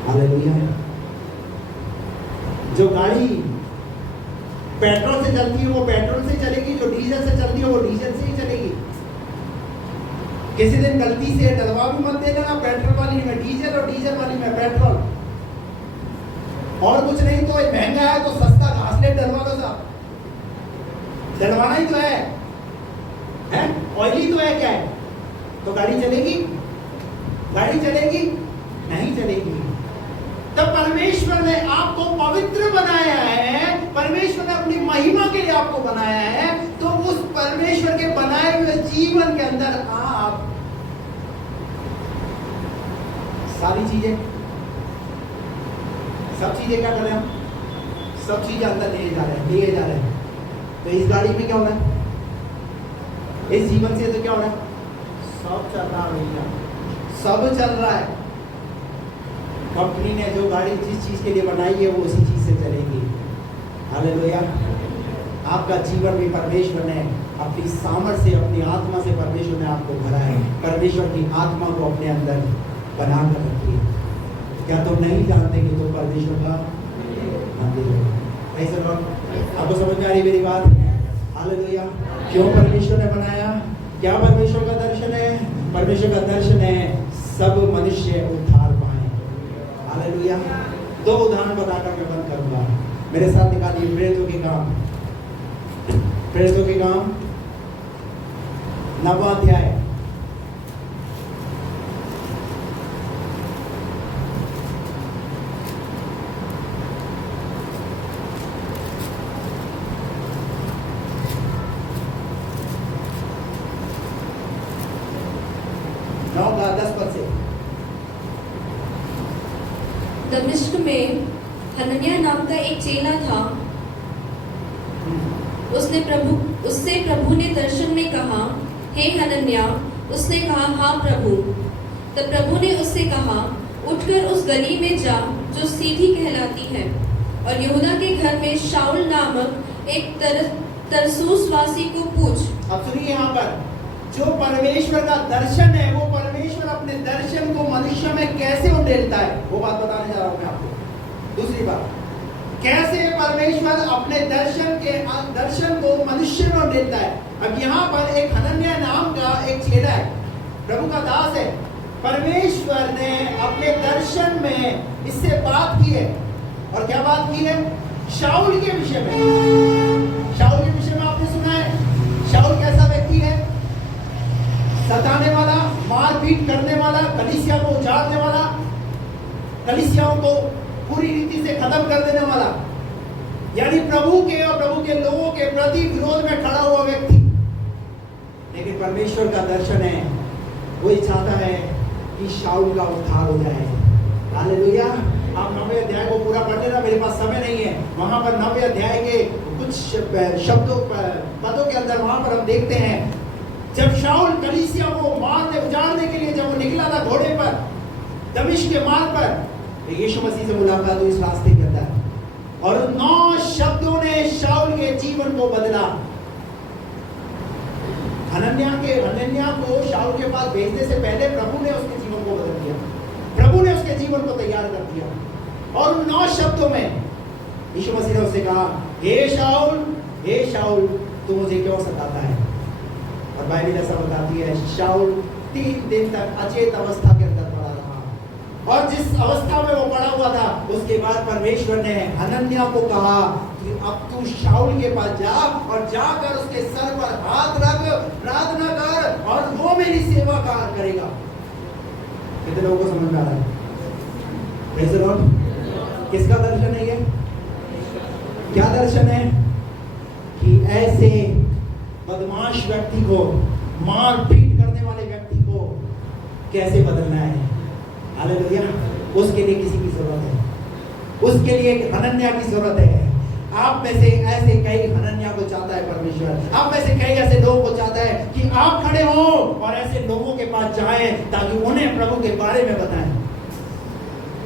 हालेलुया। जो गाड़ी पेट्रोल से चलती है वो पेट्रोल से चलेगी, जो डीजल से चलती है वो डीजल से ही चलेगी। किसी दिन गलती से डलवा भी मत देना ना, पेट्रोल वाली में डीजल और डीजल वाली में पेट्रोल। और कुछ नहीं तो महंगा है तो सस्ता घासलेट डलवा दो साहब। डलवाना ही तो है? ऑयली तो है, क्या है? तो गाड़ी चलेगी? गाड़ी चलेगी? नहीं चलेगी। तो परमेश्वर ने आपको पवित्र बनाया है, परमेश्वर ने अपनी महिमा के लिए आपको बनाया है। तो उस परमेश्वर के बनाए हुए जीवन के अंदर आप सारी चीजें, सब चीजें क्या कर रहे हैं हम? सब चीजें अंदर ले जा रहे हैं। तो इस गाड़ी में क्या हो रहा है? इस जीवन से तो क्या हो रहा है? सब चल रहा है, सब चल रहा है। कंपनी ने जो गाड़ी जिस चीज के लिए बनाई है वो उसी चीज से चलेगी। हालेलुया। आपका जीवन भी परमेश्वर ने अपनी सामर्थ से, अपनी आत्मा से परमेश्वर ने आपको भरा है। परमेश्वर की आत्मा को अपने अंदर बना कर रखी है। क्या तुम नहीं जानते कि तुम परमेश्वर का मंदिर हो? ऐसे आपको समझ में आ रही मेरी बात? हालेलुया। क्यों परमेश्वर ने बनाया? क्या परमेश्वर का दर्शन है? परमेश्वर का दर्शन है सब मनुष्य उद्धार पाए। हालेलुया। 2 उदाहरण बताकर मैं बंद करूंगा। मेरे साथ निकालिए प्रेरितों के काम, प्रेरितों के काम 9वां अध्याय। दमिश्क में हनन्याह नाम का एक चेला था। उससे प्रभु ने दर्शन में कहा, हे हनन्याह। उसने कहा, हाँ प्रभु। तब प्रभु ने उससे कहा, उठकर उस गली में जा जो सीधी कहलाती है और यहूदा के घर में शाऊल नामक एक तरसुस वासी को पूछ। अब सुनिए यहाँ पर, जो परमेश्वर का दर्शन है, वो परमेश्वर अपने दर्शन को मनुष्य में कैसे उंडेलता है, वो बात बताने जा रहा हूं मैं आपको। दूसरी बात, कैसे परमेश्वर अपने दर्शन को मनुष्य में उंडेलता है। अब यहाँ पर एक हनन्याह नाम का एक चेला है, प्रभु का दास है। परमेश्वर ने अपने दर्शन में इससे बात की है, और क्या बात की है? शाऊल के विषय में। शाऊल के विषय में आपने सुना है, शाऊल कैसा व्यक्ति है? सताने वाला, मारपीट करने वाला, कलीसिया को उजाड़ने वाला, कलीसियाओं को पूरी रीति से खत्म कर देने वाला, यानी प्रभु के और प्रभु के लोगों के प्रति विरोध में खड़ा हुआ व्यक्ति। लेकिन परमेश्वर का दर्शन है, वो चाहता है कि शाऊल का उद्धार हो जाए। हालेलुया। आप 9वें अध्याय को पूरा पढ़ लेना, मेरे पास समय नहीं है। वहां पर 9वें अध्याय के कुछ शब्दों पदों के अंदर वहां पर हम देखते हैं, जब शाऊल कलीसिया को मारने उजाड़ने के लिए जब वो निकला था घोड़े पर दमिश्क के मार्ग पर, तो यीशु मसीह से मुलाकात हुई इस रास्ते के अंदर, और 9 शब्दों ने शाऊल के जीवन को बदला। हनन्याह को शाऊल के पास भेजने से पहले प्रभु ने उसके जीवन को बदल दिया, प्रभु ने उसके जीवन को तैयार कर दिया। और उन 9 शब्दों में यीशु मसीह ने उससे कहा, हे शाऊल तू मुझे क्यों सताता है? और बाइबल ऐसा बताती है, शाऊल 3 दिन तक अचेत अवस्था के अंदर पड़ा रहा, और जिस अवस्था में वो पड़ा हुआ था, उसके बाद परमेश्वर ने हनन्याह को कहा कि अब तू शाऊल के पास जा और जाकर उसके सर पर हाथ रख, प्रार्थना कर, और वो मेरी सेवा कार्य करेगा। कितने लोगों को समझ में आ रहा है? Praise the Lord। किसका दर्शन है ये? क्या दर्शन है? कि ऐसे बदमाश व्यक्ति को, मार पीट करने वाले व्यक्ति को कैसे बदलना है। हालेलुया। उसके लिए किसी की जरूरत है, उसके लिए एक हनन्याह की जरूरत है। आप में से ऐसे कई हनन्याह को चाहता है परमेश्वर, आप में से कई ऐसे लोगों को चाहता है कि आप खड़े हो और ऐसे लोगों के पास जाएं ताकि उन्हें प्रभु के बारे में बताएं।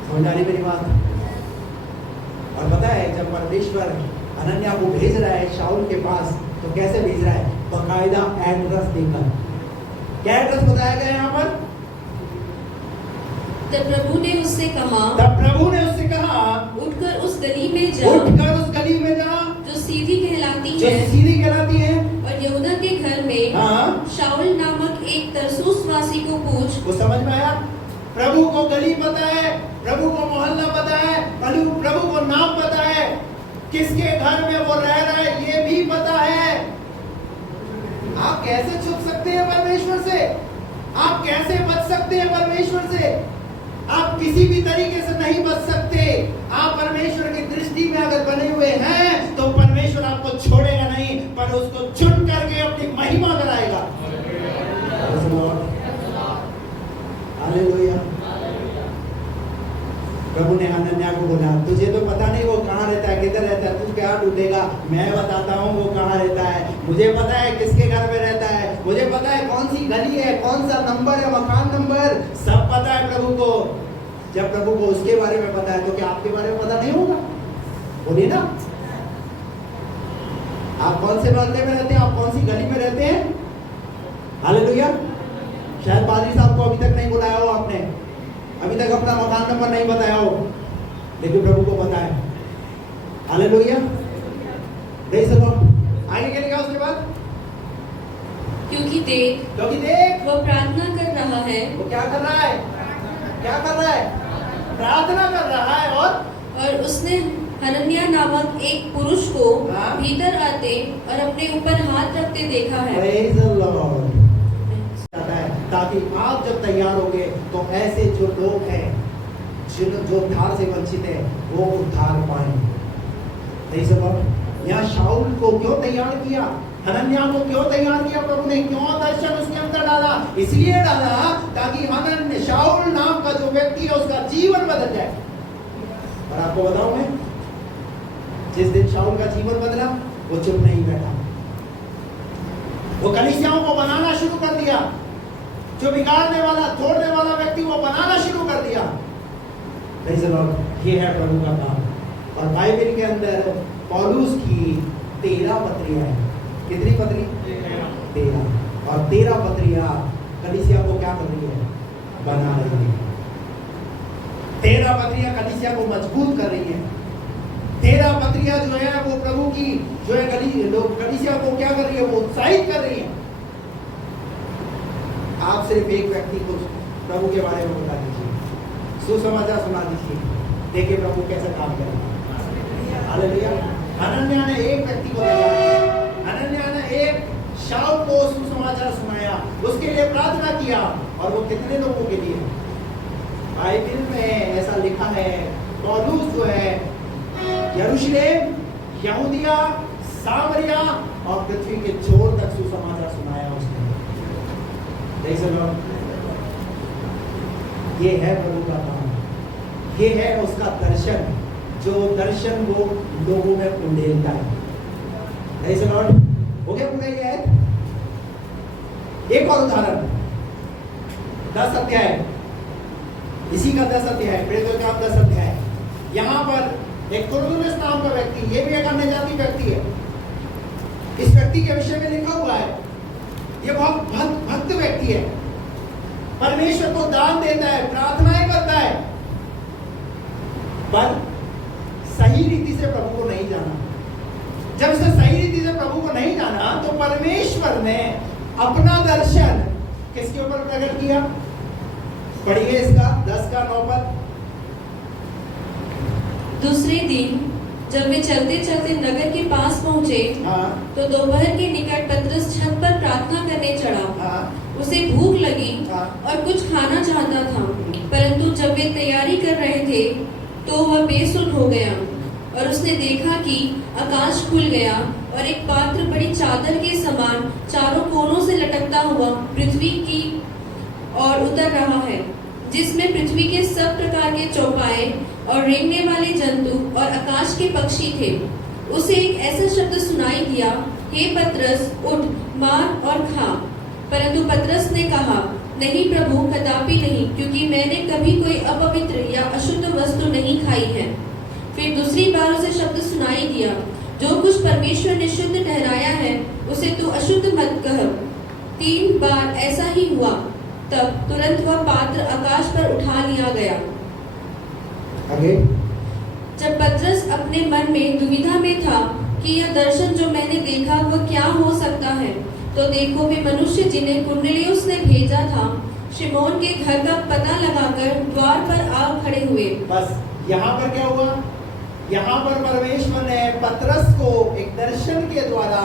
समझ आ रही मेरी बात? और पता है, जब परमेश्वर हनन्याह को भेज रहा है शाऊल के पास, तो कैसे भेज रहा है? बाकायदा एड्रेस देकर। क्या एड्रेस बताया गया यहाँ पर? तब प्रभु ने उससे कहा, उठकर उस गली में जा, जो सीधी कहलाती है, और यहूदा के घर में शाऊल नामक एक तरसुस वासी को पूछ। वो समझ में आया? प्रभु को गली पता है, प्रभु को मोहल्ला पता है, प्रभु को नाम पता है, किसके घर में वो रह रहा है ये भी पता है। आप कैसे छुप सकते हैं परमेश्वर से? आप कैसे बच सकते हैं परमेश्वर से? आप किसी भी तरीके से नहीं बच सकते। आप परमेश्वर की दृष्टि में अगर बने हुए हैं तो परमेश्वर आपको छोड़ेगा नहीं, पर उसको चुन करके अपनी महिमा कराएगा। हालेलुया। प्रभु ने हनन्याह को बोला, तुझे तो पता नहीं वो कहाँ रहता है, किधर रहता है, तू क्या ढूंढेगा? मैं बताता हूँ वो कहाँ रहता है। मुझे पता है किसके घर में रहता है, मुझे पता है कौन सी गली है, कौन सा नंबर है, मकान नंबर, सब पता है प्रभु को। जब प्रभु को उसके बारे में पता है तो क्या आपके बारे में पता नहीं होगा? बोलिए ना। आप कौन से मोहल्ले में रहते हैं, आप कौन सी गली में रहते हैं? हालेलुया। शायद पादरी साहब को अभी तक नहीं बुलाया हो आपने, अभी तक अपना मकान नंबर नहीं बताया हो, लेकिन प्रभु को पता है। हालेलुया। आगे क्या लिखा उसके बाद? क्योंकि देख वो प्रार्थना कर रहा है। वो क्या कर रहा है? प्रार्थना कर रहा है। और उसने हनन्याह नामक एक पुरुष को भीतर आते और अपने ऊपर हाथ रखते देखा है। Praise the Lord। ताकि आप जब तैयार होंगे तो ऐसे जो लोग हैं जो उद्धार से वंचित है वो उद्धार पाएं। यहाँ शाऊल को क्यों तैयार किया, हनन्याह को क्यों तैयार किया प्रभु ने? क्यों दर्शन उसके अंदर डाला? इसलिए डाला ताकि शाऊल नाम का जो व्यक्ति है उसका जीवन बदल जाए। और आपको बताऊं मैं, जिस दिन शाऊल का जीवन बदला वो चुप नहीं बैठा, वो कलीसियाओं को बनाना शुरू कर दिया। जो बिगाड़ने वाला, तोड़ने वाला व्यक्ति वो बनाना शुरू कर दिया। ये है प्रभु का काम। और बाइबल के अंदर पौलुस की 13 पत्रियां हैं। कितनी पत्री? 13। और 13 पत्रियां कलीसिया को क्या कर रही है? बना रही है। 13 पत्रियां कलीसिया को मजबूत कर रही है। 13 पत्रियां जो है वो प्रभु की जो है कलीसिया को क्या कर रही है? वो उत्साहित कर रही है। आप सिर्फ एक व्यक्ति को प्रभु के बारे में बता दीजिए, सुसमाचार सुना दीजिए, देखिए प्रभु कैसे काम करेगा। हालेलुया। हनन्याह ने एक व्यक्ति को तैयार किया, हनन्याह ने एक शाऊल को सुसमाचार सुनाया, उसके लिए प्रार्थना किया, और वो कितने लोगों के लिए? बाइबल में ऐसा लिखा है, पौलुस जो है यरूशलेम, यहूदिया, सामरिया और पृथ्वी के छोर तक सुसमाचार सुनाया उसने। ये है प्रभु का काम, ये है उसका दर्शन, जो दर्शन वो लोगों में उंडेलता है। हो गया पूरा ये है। एक और उदाहरण 10 अध्याय, इसी का 10 अध्याय, प्रेरितों के काम 10 अध्याय। यहाँ पर एक कुरनेलियुस नाम का व्यक्ति, ये भी एक अन्य जाति व्यक्ति है। इस व्यक्ति के विषय में लिखा हुआ है, ये बहुत भक्त व्यक्ति है, परमेश्वर को दान देता है, प्रार्थनाएं करता है, पर सही रीति से प्रभु को नहीं जाना। जब उसने सही रीति से प्रभु को नहीं जाना, तो परमेश्वर ने अपना दर्शन किसके ऊपर प्रकट किया? पढ़िए इसका 10 का 9 पर। दूसरे दिन जब वे चलते चलते नगर के पास पहुंचे, तो दोपहर के निकट पतरस छत पर प्रार्थना करने चढ़ा। उसे भूख लगी और कुछ खाना चाहता था, परंतु जब वे तैयारी कर रहे थे तो वह बेसुध हो गया, और उसने देखा कि आकाश खुल गया और एक पात्र बड़ी चादर के समान चारों कोनों से लटकता हुआ पृथ्वी की ओर उतर रहा है, जिसमें पृथ्वी के सब प्रकार के चौपाए और रेंगने वाले जंतु और आकाश के पक्षी थे। उसे एक ऐसा शब्द सुनाई दिया, हे पतरस, उठ, मार और खा। परंतु पतरस ने कहा, नहीं प्रभु, कदापि नहीं, क्योंकि मैंने कभी कोई अपवित्र या अशुद्ध वस्तु नहीं खाई है। फिर दूसरी बार उसे शब्द सुनाई दिया, जो कुछ परमेश्वर ने शुद्ध ठहराया है, उसे तू अशुद्ध मत कह। 3 बार ऐसा ही हुआ, तब तुरंत वह पात्र आकाश पर उठा लिया गया। आगे। जब पतरस अपने मन में दुविधा में था कि यह दर्शन जो मैंने देखा वह क्या हो सकता है, तो देखो वे मनुष्य जिन्हें कुरनेलियुस ने भेजा था, शिमोन के घर का पता लगाकर द्वार पर आ खड़े हुए। बस यहाँ पर क्या हुआ? यहाँ पर परमेश्वर ने पतरस को एक दर्शन के द्वारा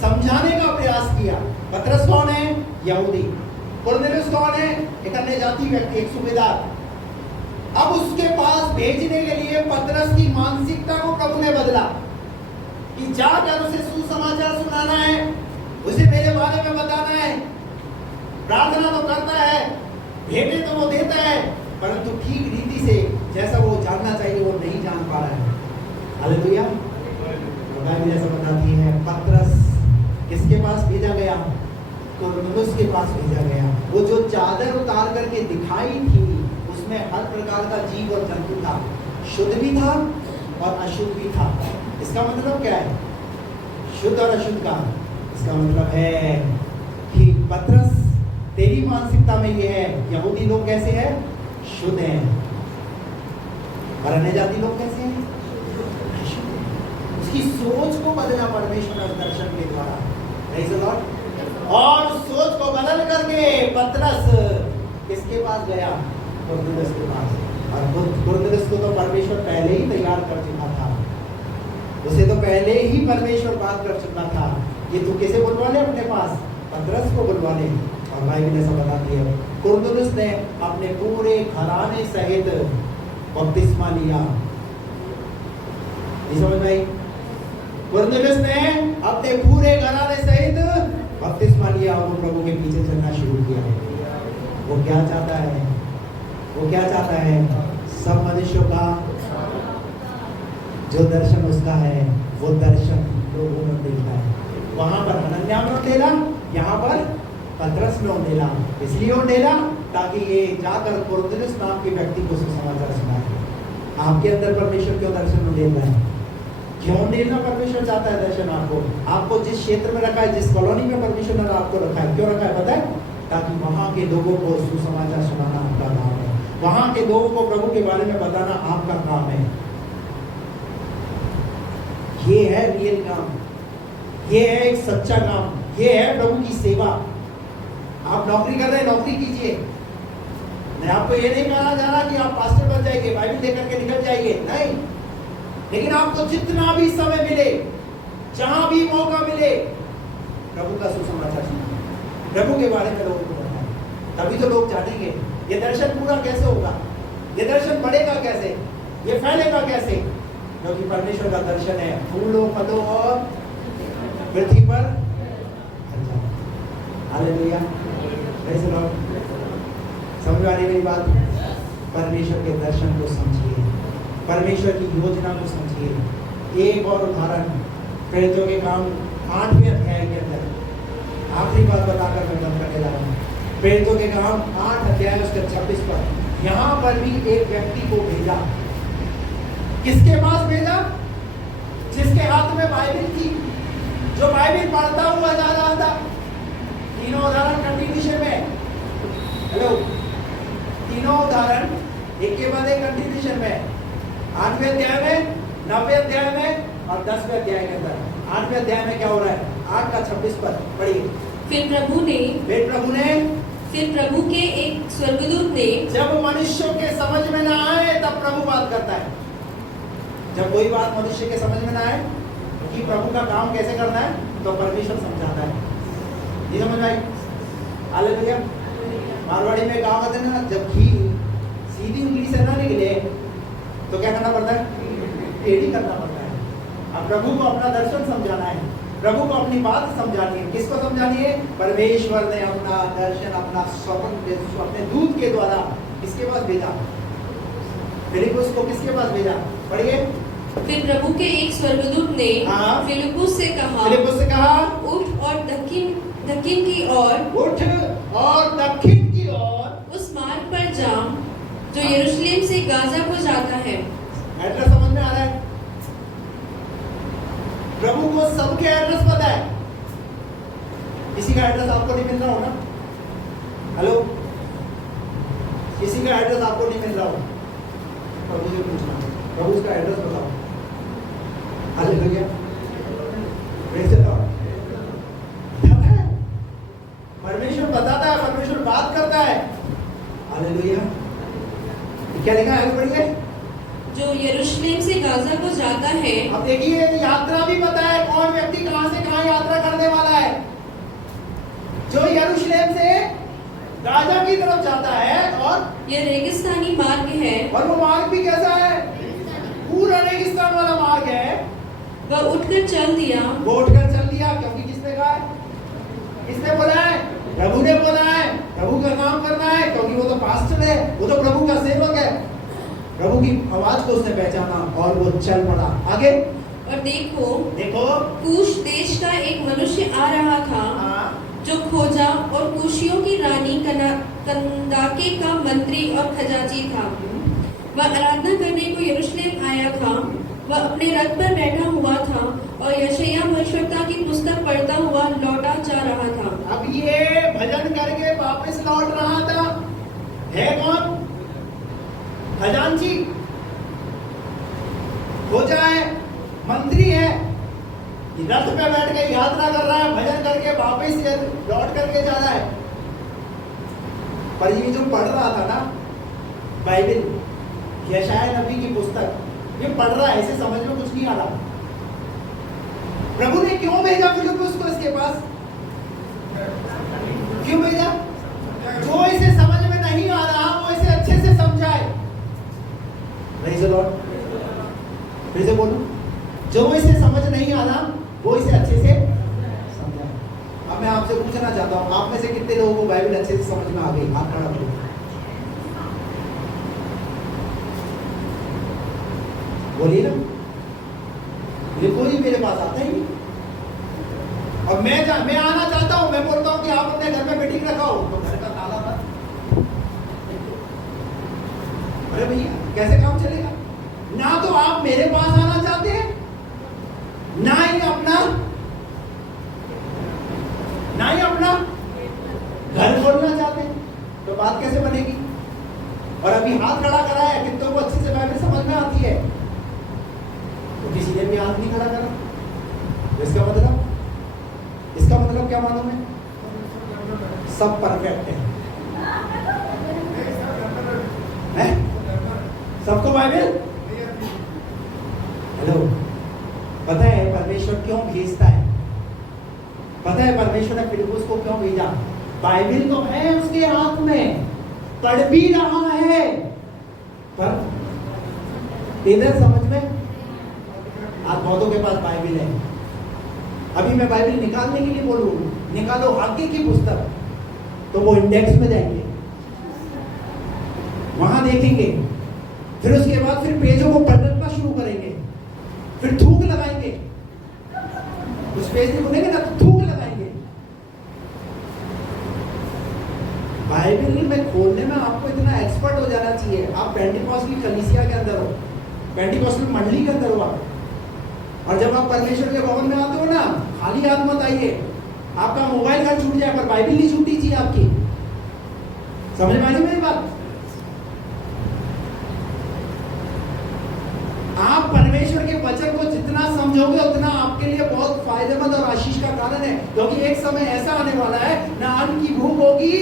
समझाने का प्रयास किया। पतरस कौन है? यहूदी। कुरनेलियुस कौन है? एक अन्य जाति व्यक्ति, एक सूबेदार। अब उसके पास भेजने के लिए पतरस की मानसिकता को प्रभु ने बदला कि जाकर उसे सुसमाचार सुनाना है, उसे मेरे बारे में बताना है। प्रार्थना तो करता है, भेंटे तो वो देता है, परंतु ठीक रीति से जैसा वो जानना चाहिए वो नहीं जान पा रहा है। हालेलुया। बाइबल ऐसा बताती है, पतरस किसके पास भेजा गया? कुरनेलियुस के पास भेजा गया। वो जो चादर उतार करके दिखाई थी, उसमें हर प्रकार का जीव और जंतु था, शुद्ध भी था और अशुद्ध भी था। इसका मतलब क्या है? शुद्ध और अशुद्ध का इसका मतलब है कि पतरस, तेरी मानसिकता में ये है, यहूदी लोग कैसे हैं? शुद्ध हैं, और अन्य जाति लोग कैसे हैं? उसकी सोच को बदला परमेश्वर के दर्शन के द्वारा। Praise the Lord. और सोच को बदल करके पतरस किसके पास गया? कुरनेलियुस के पास। और कुरनेलियुस को तो परमेश्वर पहले ही तैयार कर चुका था, उसे तो पहले ही परमेश्वर बात कर चुका था कि तू किसे बुलवा ले अपने पास? पतरस को बुलवा ले। और बाइबल ऐसा बताती है, कुरनेलियुस ने अपने पूरे घराने सहित बपतिस्मा लिया। ये समझ में आई? कुरनेलियुस ने अपने पूरे घराने सहित बपतिस्मा लिया और वो प्रभु के पीछे चलना शुरू किया। वो क्या चाहता है? वो क्या चाहता है? सब मनुष्यों का जो दर्शन उसका है, वो दर्शन लोगों में मिलता है। वहां पर हनन्याह ने उंडेला, यहाँ पर पतरस ने उंडेला। इसलिए उंडेला ताकि ये जाकर कुरनेलियुस नाम के व्यक्ति को सुसमाचार सुनाए। आपके अंदर परमेश्वर क्यों दर्शन उंडेल रहा है? क्यों देना परमेश्वर चाहता है दर्शन आपको? आपको जिस क्षेत्र में रखा है, जिस कॉलोनी में परमेश्वर ने आपको रखा है, क्यों रखा है पता है? ताकि वहां के लोगों को सुसमाचार सुनाना आपका काम है, वहां के लोगों को प्रभु के बारे में बताना आपका काम है। ये है रियल काम, ये है एक सच्चा काम, ये है प्रभु की सेवा। आप नौकरी कर रहे हैं, नौकरी कीजिए। मैं आपको ये नहीं कहना चाह रहा कि आप पास्टर बन जाएंगे, बाइबल लेकर के निकल जाइए, नहीं। लेकिन आपको जितना भी समय मिले, जहां भी मौका मिले, प्रभु का सुसमाचार सुनाएं, प्रभु के बारे में लोगों को बताएं। तभी तो लोग जानेंगे। ये दर्शन पूरा कैसे होगा? ये दर्शन बढ़ेगा कैसे? ये फैलेगा कैसे? क्योंकि परमेश्वर का दर्शन है फूलों, फलों और पृथ्वी पर। Hallelujah, praise the Lord. समझ आ रही मेरी बात? परमेश्वर के दर्शन को समझिए, परमेश्वर की योजना को समझिए। एक और उदाहरण, प्रेरितों के काम 8वें अध्याय के अंदर आखिरी बात बताकर मैं बंद करने लगा हूं। प्रेरितों के काम 8 अध्याय उसके 26 पर यहां पर भी एक व्यक्ति को भेजा। किसके पास भेजा? जिसके हाथ में बाइबल थी, जो बाइबल पढ़ता हुआ जा रहा था। तीनों उदाहरण कंटिन्यूशन में, हेलो, तीनों उदाहरण एक के बाद एक कंटिन्यूशन में, 8वें अध्याय में, 9वें अध्याय में और 10वें अध्याय के अंदर। 8वें अध्याय में क्या हो रहा है? 8 का 26 पर पढ़िए। फिर प्रभु के एक स्वर्गदूत ने, जब मनुष्यों के समझ में ना आए तब प्रभु बात करता है। जब कोई बात मनुष्य के समझ में ना आए कि प्रभु का काम कैसे करना है, तो परमेश्वर समझाता है। ये समझ आई? हालेलुया। मारवाड़ी में कहावत है ना, जब घी सीधी उंगली से ना निकले तो क्या करना पड़ता है? टेढ़ी करना पड़ता है। अब प्रभु को अपना दर्शन समझाना है, प्रभु को अपनी बात समझानी है। किसको समझानी है? परमेश्वर ने अपना दर्शन, अपना स्वप्न अपने दूत के द्वारा किसके पास भेजा? फिलिप्पुस को किसके पास भेजा? पढ़िए। फिर प्रभु के एक स्वर्गदूत ने फिलिप्पुस से कहा, उठ और दक्षिण की ओर उस मार्ग पर जा जो यरूशलेम से गाजा को जाता है। एड्रेस समझ में आ रहा है? प्रभु को सबके एड्रेस पता है। किसी का एड्रेस आपको नहीं मिल रहा हो ना? हेलो, किसी का एड्रेस आपको नहीं मिल रहा हो, प्रभु से पूछना, प्रभु उसका एड्रेस बताओ। Hallelujah, praise the Lord. परमेश्वर बताता है, परमेश्वर बात करता है। हालेलुया। क्या लिखा है? पढ़िए। जो यरूशलेम से गाजा को जाता है। अब देखिए, यात्रा भी पता है, कौन व्यक्ति कहां से कहां यात्रा करने वाला है। जो यरूशलेम से गाजा की तरफ जाता है, और यह रेगिस्तानी मार्ग है, और वो मार्ग भी कैसा है? पूरा रेगिस्तान वाला मार्ग है। वह उठकर चल दिया, क्योंकि किसने कहा है? किसने बोला है? प्रभु ने बोला है। प्रभु का काम करना है, क्योंकि वो तो पास्टर है, वो तो प्रभु का सेवक है। प्रभु की आवाज को उसने पहचाना और वो चल पड़ा आगे। और देखो कूश देश का एक मनुष्य आ रहा था, जो खोजा और कूशियों की रानी कंदाके का मंत्री और खजांची था। वह आराधना करने को यरूशलेम आया था। वह अपने रथ पर बैठा हुआ था और यशायाह भविष्यवक्ता की पुस्तक पढ़ता हुआ लौटा जा रहा था। अब ये भजन करके वापस लौट रहा था। है कौन? खजांची, खोजा है, मंत्री है, रथ पे बैठ के यात्रा कर रहा है, भजन करके वापस लौट करके जा रहा है। पर ये जो पढ़ रहा था ना बाइबल, यशायाह नबी की पुस्तक, ये पढ़ रहा है, इसे समझ में कुछ नहीं आ रहा। प्रभु ने क्यों भेजा फिलिप्पुस को इसके पास? क्यों भेजा? जो इसे समझ में नहीं आ रहा वो इसे अच्छे से समझाए। Praise the Lord. फिर से बोलो, जो इसे समझ नहीं आ रहा वो इसे अच्छे से समझाए। अब मैं आपसे पूछना चाहता हूं, आप में से कितने लोगों को बाइबल अच्छे से समझ में आ गई? हाथ खड़ा करो। बोलिए ना। ये कोई मेरे पास आता ही नहीं। और मैं आना चाहता हूं, मैं बोलता हूं कि आप अपने घर में मीटिंग रखाओ, तो घर का ताला बंद। अरे भैया, कैसे काम चलेगा? ना तो आप मेरे पास आना चाहते हैं, तो किसी ने भी हाथ नहीं खड़ा करा। इसका मतलब क्या मालूम है? सब परफेक्ट है? सबको बाइबल हेलो, पता है परमेश्वर क्यों भेजता है? पता है परमेश्वर ने फिलिप्पुस को क्यों भेजा? बाइबल तो है उसके हाथ में, पढ़ भी रहा है, पर इधर समझ में आज बहुतों के पास बाइबल है। अभी मैं बाइबल निकालने के लिए बोलूं, निकालो आगे की पुस्तक, तो वो इंडेक्स में जाएंगे, वहां देखेंगे, फिर उसके बाद फिर पेजों को पलटना शुरू करेंगे, फिर थूक लगाएंगे, उस पेज में खुलेंगे ना तो थूक लगाएंगे। बाइबल में खोलने में आपको इतना एक्सपर्ट हो जाना चाहिए। आप पेंटिकॉस्टल कलीसिया के अंदर हो, पेंटिकॉस्टल मंडली के अंदर हो आप, और जब आप परमेश्वर के भवन में आते हो ना, खाली हाथ मत आइए। आपका मोबाइल घर छूट जाए पर बाइबल नहीं छूटनी चाहिए आपकी। समझ में आई मेरी बात? आप परमेश्वर के वचन को जितना समझोगे उतना आपके लिए बहुत फायदेमंद और आशीष का कारण है, क्योंकि एक समय ऐसा आने वाला है ना अन्न की भूख होगी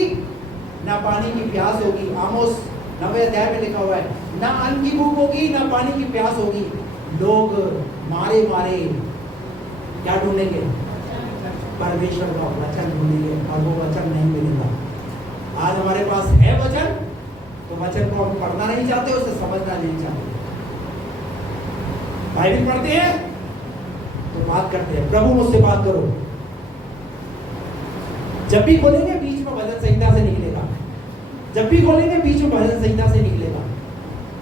ना पानी की प्यास होगी। आमोस 9वें अध्याय में लिखा हुआ है, ना अन्न की भूख होगी ना पानी की प्यास होगी। लोग मारे मारे क्या ढूंढेंगे? परमेश्वर का वचन ढूंढेंगे, और वो वचन नहीं मिलेगा। आज हमारे पास है वचन, तो वचन को हम पढ़ना नहीं चाहते, उसे समझना नहीं चाहते। बाइबल पढ़ते हैं तो बात करते हैं, प्रभु मुझसे बात करो। जब भी खोलेंगे बीच में भजन संहिता से निकलेगा, जब भी खोलेंगे बीच में भजन संहिता से निकलेगा।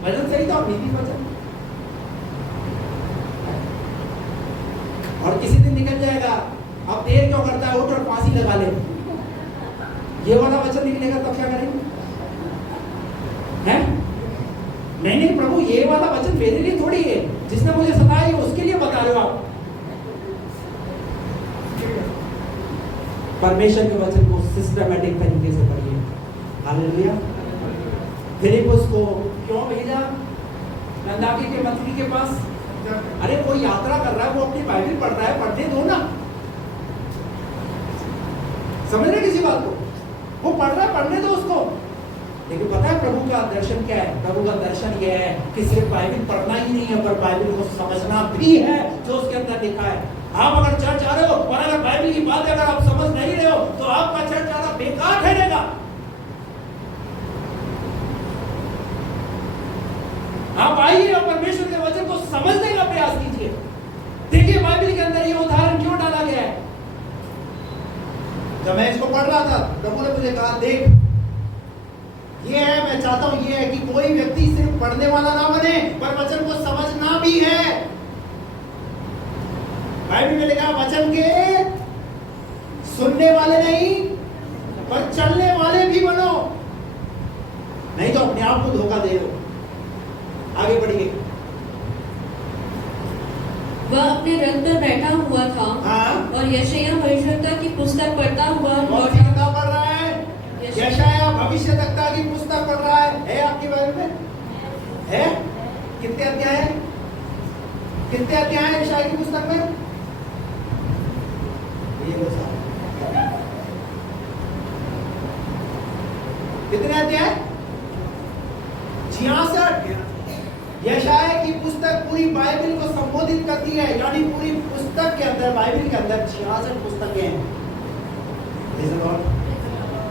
भजन संहिता और नीति वचन, और किसी दिन निकल जाएगा, अब देर क्यों करता है, उठ और फांसी लगा ले, ये वाला वचन निकलेगा, तब क्या करेंगे? हैं? नहीं प्रभु, ये वाला वचन मेरे लिए थोड़ी है, जिसने मुझे सताया है उसके लिए बता रहे हो आप। परमेश्वर के वचन को सिस्टमैटिक तरीके से पढ़िए। हालेलुया। फिलिप्पुस को क्यों भेजा नंदाकी के मंत्री के पास? अरे कोई यात्रा कर रहा है, वो अपनी बाइबल पढ़ रहा है, पढ़ने दो ना। समझ रहे किसी बात को? वो पढ़ रहा है, पढ़ने दो उसको। लेकिन पता है प्रभु का दर्शन क्या है? प्रभु का दर्शन यह है कि सिर्फ बाइबल पढ़ना ही नहीं है, पर बाइबल को समझना भी है जो उसके अंदर लिखा है। आप अगर चर्च आ रहे हो और अगर बाइबल की बात अगर आप समझ नहीं रहे हो तो आपका चर्च आना बेकार ठहरेगा। आप आइए और परमेश्वर के वचन को समझने का प्रयास कीजिए। देखिए बाइबल के अंदर ये उदाहरण क्यों डाला गया है। जब मैं इसको पढ़ रहा था, प्रभु ने मुझे कहा, देख ये है, मैं चाहता हूं ये है कि कोई व्यक्ति सिर्फ पढ़ने वाला ना बने, पर वचन को समझना भी है। बाइबल में लिखा वचन के सुनने वाले नहीं, पर चलने वाले भी बनो, नहीं तो अपने आप को धोखा दे रहे हो। आगे बढ़िए। वह अपने रथ पर बैठा हुआ था। हाँ? और यशायाह भविष्यद्वक्ता की पुस्तक पढ़ता हुआ कौन सी किताब पढ़ रहा है? यशायाह भविष्यद्वक्ता की पुस्तक पढ़ रहा है आपकी बाइबल में? है? कितने अध्याय है? कितने अध्याय है यशायाह की पुस्तक में? ये लो साहब, कितने अध्याय? 66। यशायाह की पुस्तक पूरी बाइबल को संबोधित करती है, यानी पूरी पुस्तक के अंदर, बाइबल के अंदर 66 पुस्तकें हैं।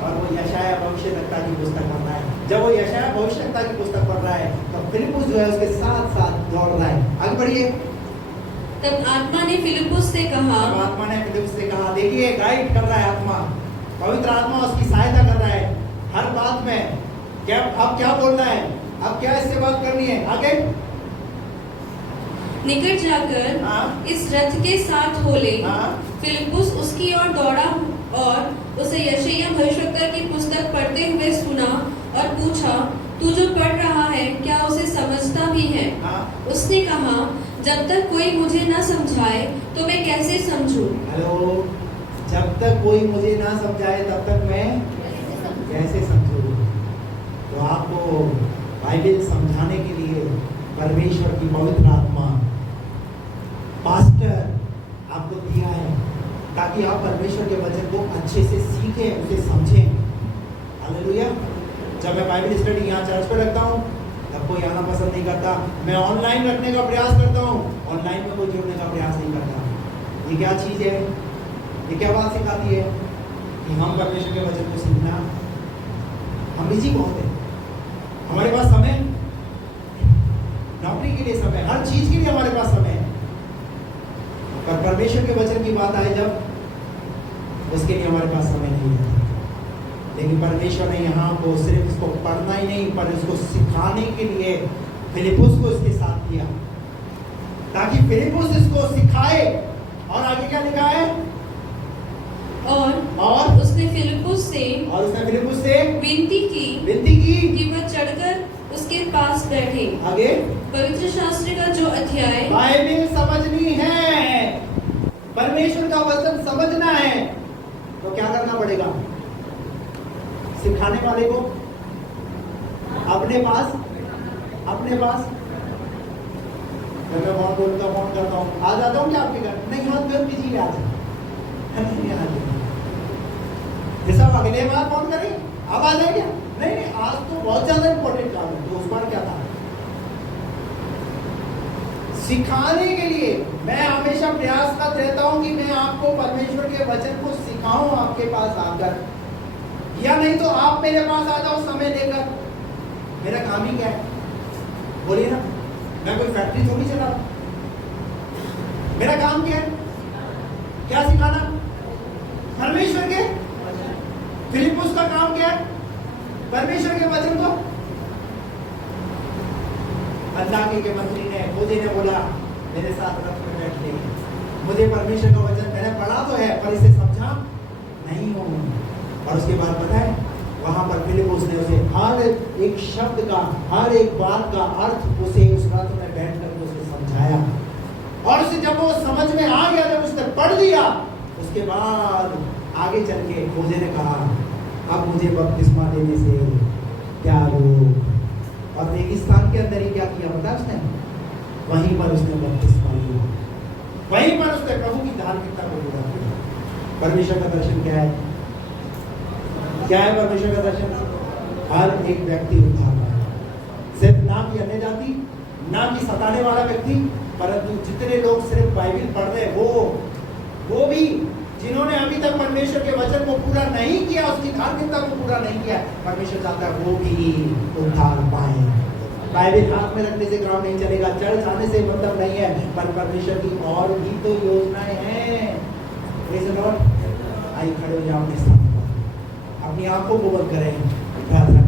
और वो यशायाह भविष्यद्वक्ता की पुस्तक पढ़ रहा है। जब वो यशायाह भविष्यद्वक्ता की पुस्तक पढ़ रहा है तो फिलिप्पुस जो है उसके साथ साथ दौड़ रहा है। आगे बढ़िए। तब आत्मा ने फिलिप्पुस से कहा, आत्मा ने फिलिप्पुस से कहा, देखिए गाइड कर रहा है आत्मा, पवित्र आत्मा उसकी सहायता कर रहा है हर बात में। क्या अब क्या बोलना है, अब क्या इससे बात करनी है? आगे निकट जाकर इस रथ के साथ हो ले। फिलिप्पुस उसकी ओर दौड़ा और उसे यशायाह भविष्यद्वक्ता की पुस्तक पढ़ते हुए सुना और पूछा, तू जो पढ़ रहा है क्या उसे समझता भी है? उसने कहा, जब तक कोई मुझे ना समझाए तो मैं कैसे समझूं? हेलो, जब तक कोई मुझे ना समझाए तब तक मैं कैसे समझूं? तो आपको बाइबल समझाने के लिए परमेश्वर की पवित्र आत्मा ताकि आप परमेश्वर के वचन को अच्छे से सीखें, उसे समझें। हालेलुया। जब मैं बाइबल स्टडी यहाँ चर्च पे रखता हूँ तब कोई आना पसंद नहीं करता। मैं ऑनलाइन रखने का प्रयास करता हूँ, ऑनलाइन में कोई जुड़ने का प्रयास नहीं करता। ये क्या चीज़ है? ये क्या बात सिखाती है? कि हम परमेश्वर के वचन को सीखना, हम बिजी बहुत है, हमारे पास समय, नौकरी के लिए समय, हर चीज के लिए हमारे पास समय है, पर परमेश्वर के वचन की बात आए जब, उसके लिए हमारे पास समय नहीं है। लेकिन परमेश्वर ने यहाँ को सिर्फ इसको पढ़ना ही नहीं, पर इसको सिखाने के लिए फिलिपुस को इसके साथ किया, ताकि फिलिपुस इसको सिखाए। और आगे क्या लिखा है? और उसने फिलिपुस से विनती की कि वह चढ़कर उसके पास बैठे। आगे पवित्र शास्त्र का जो अध्याय, बाइबल समझनी है, परमेश्वर का वचन समझना है, तो क्या करना पड़ेगा? सिखाने वाले को अपने पास मैं फोन बोलता हूँ, फोन करता हूँ, आ जाता हूँ क्या आपके घर? नहीं, हाथ में बिजी आ जाए, जैसा अगले बार फोन करें, अब आ जाए क्या? नहीं, आज तो बहुत ज्यादा इंपॉर्टेंट काम है। तो उस बार क्या था? सिखाने के लिए मैं हमेशा प्रयासरत रहता हूं कि मैं आपको परमेश्वर के वचन को सिखाऊं आपके पास आकर, या नहीं तो आप मेरे पास आ जाओ समय लेकर। मेरा काम ही क्या है? बोलिए ना, मैं कोई फैक्ट्री थोड़ी चला रहा। मेरा काम क्या है? क्या सिखाना? परमेश्वर के। फिलिपुस का काम क्या है? परमेश्वर के वचन को। अल्लाह के मंत्री ने, खोजे ने बोला मेरे साथ रथ में बैठ ले, मुझे परमेश्वर का वचन मैंने पढ़ा तो है पर इसे समझा नहीं हूं। और उसके बाद पता है, वहां पर फिलिपुस ने उसे हर एक शब्द का, हर एक बात का अर्थ उसे उस रथ में बैठ कर उसे समझाया। और उसे जब वो समझ में आ गया, जब उसने पढ़ लिया, उसके बाद आगे चल के खोजे ने कहा अब मुझे बपतिस्मा देने से क्या रोक। और रेगिस्तान के अंदर ही क्या किया पता उसने? वहीं पर उसने बपतिस्मा लिया, वहीं पर उसने प्रभु की धार्मिकता को पूरा किया। परमेश्वर का दर्शन क्या है? क्या है परमेश्वर का दर्शन? हर एक व्यक्ति उद्धार पाए, सिर्फ ना कि अन्य जाति, ना कि सताने वाला व्यक्ति, परंतु जितने लोग सिर्फ बाइबल पढ़ रहे वो भी जिन्होंने अभी तक परमेश्वर के वचन को पूरा नहीं किया, उसकी धार्मिकता को पूरा नहीं किया, परमेश्वर चाहता है वो भी उद्धार पाए। बाइबल हाथ में रखने से काम नहीं चलेगा, चर्च आने से मतलब नहीं है, पर परमेश्वर की और भी तो योजनाएं हैं। Praise the Lord. आइए खड़े हो जाओ, अपनी आंखों को बंद करें, प्रार्थना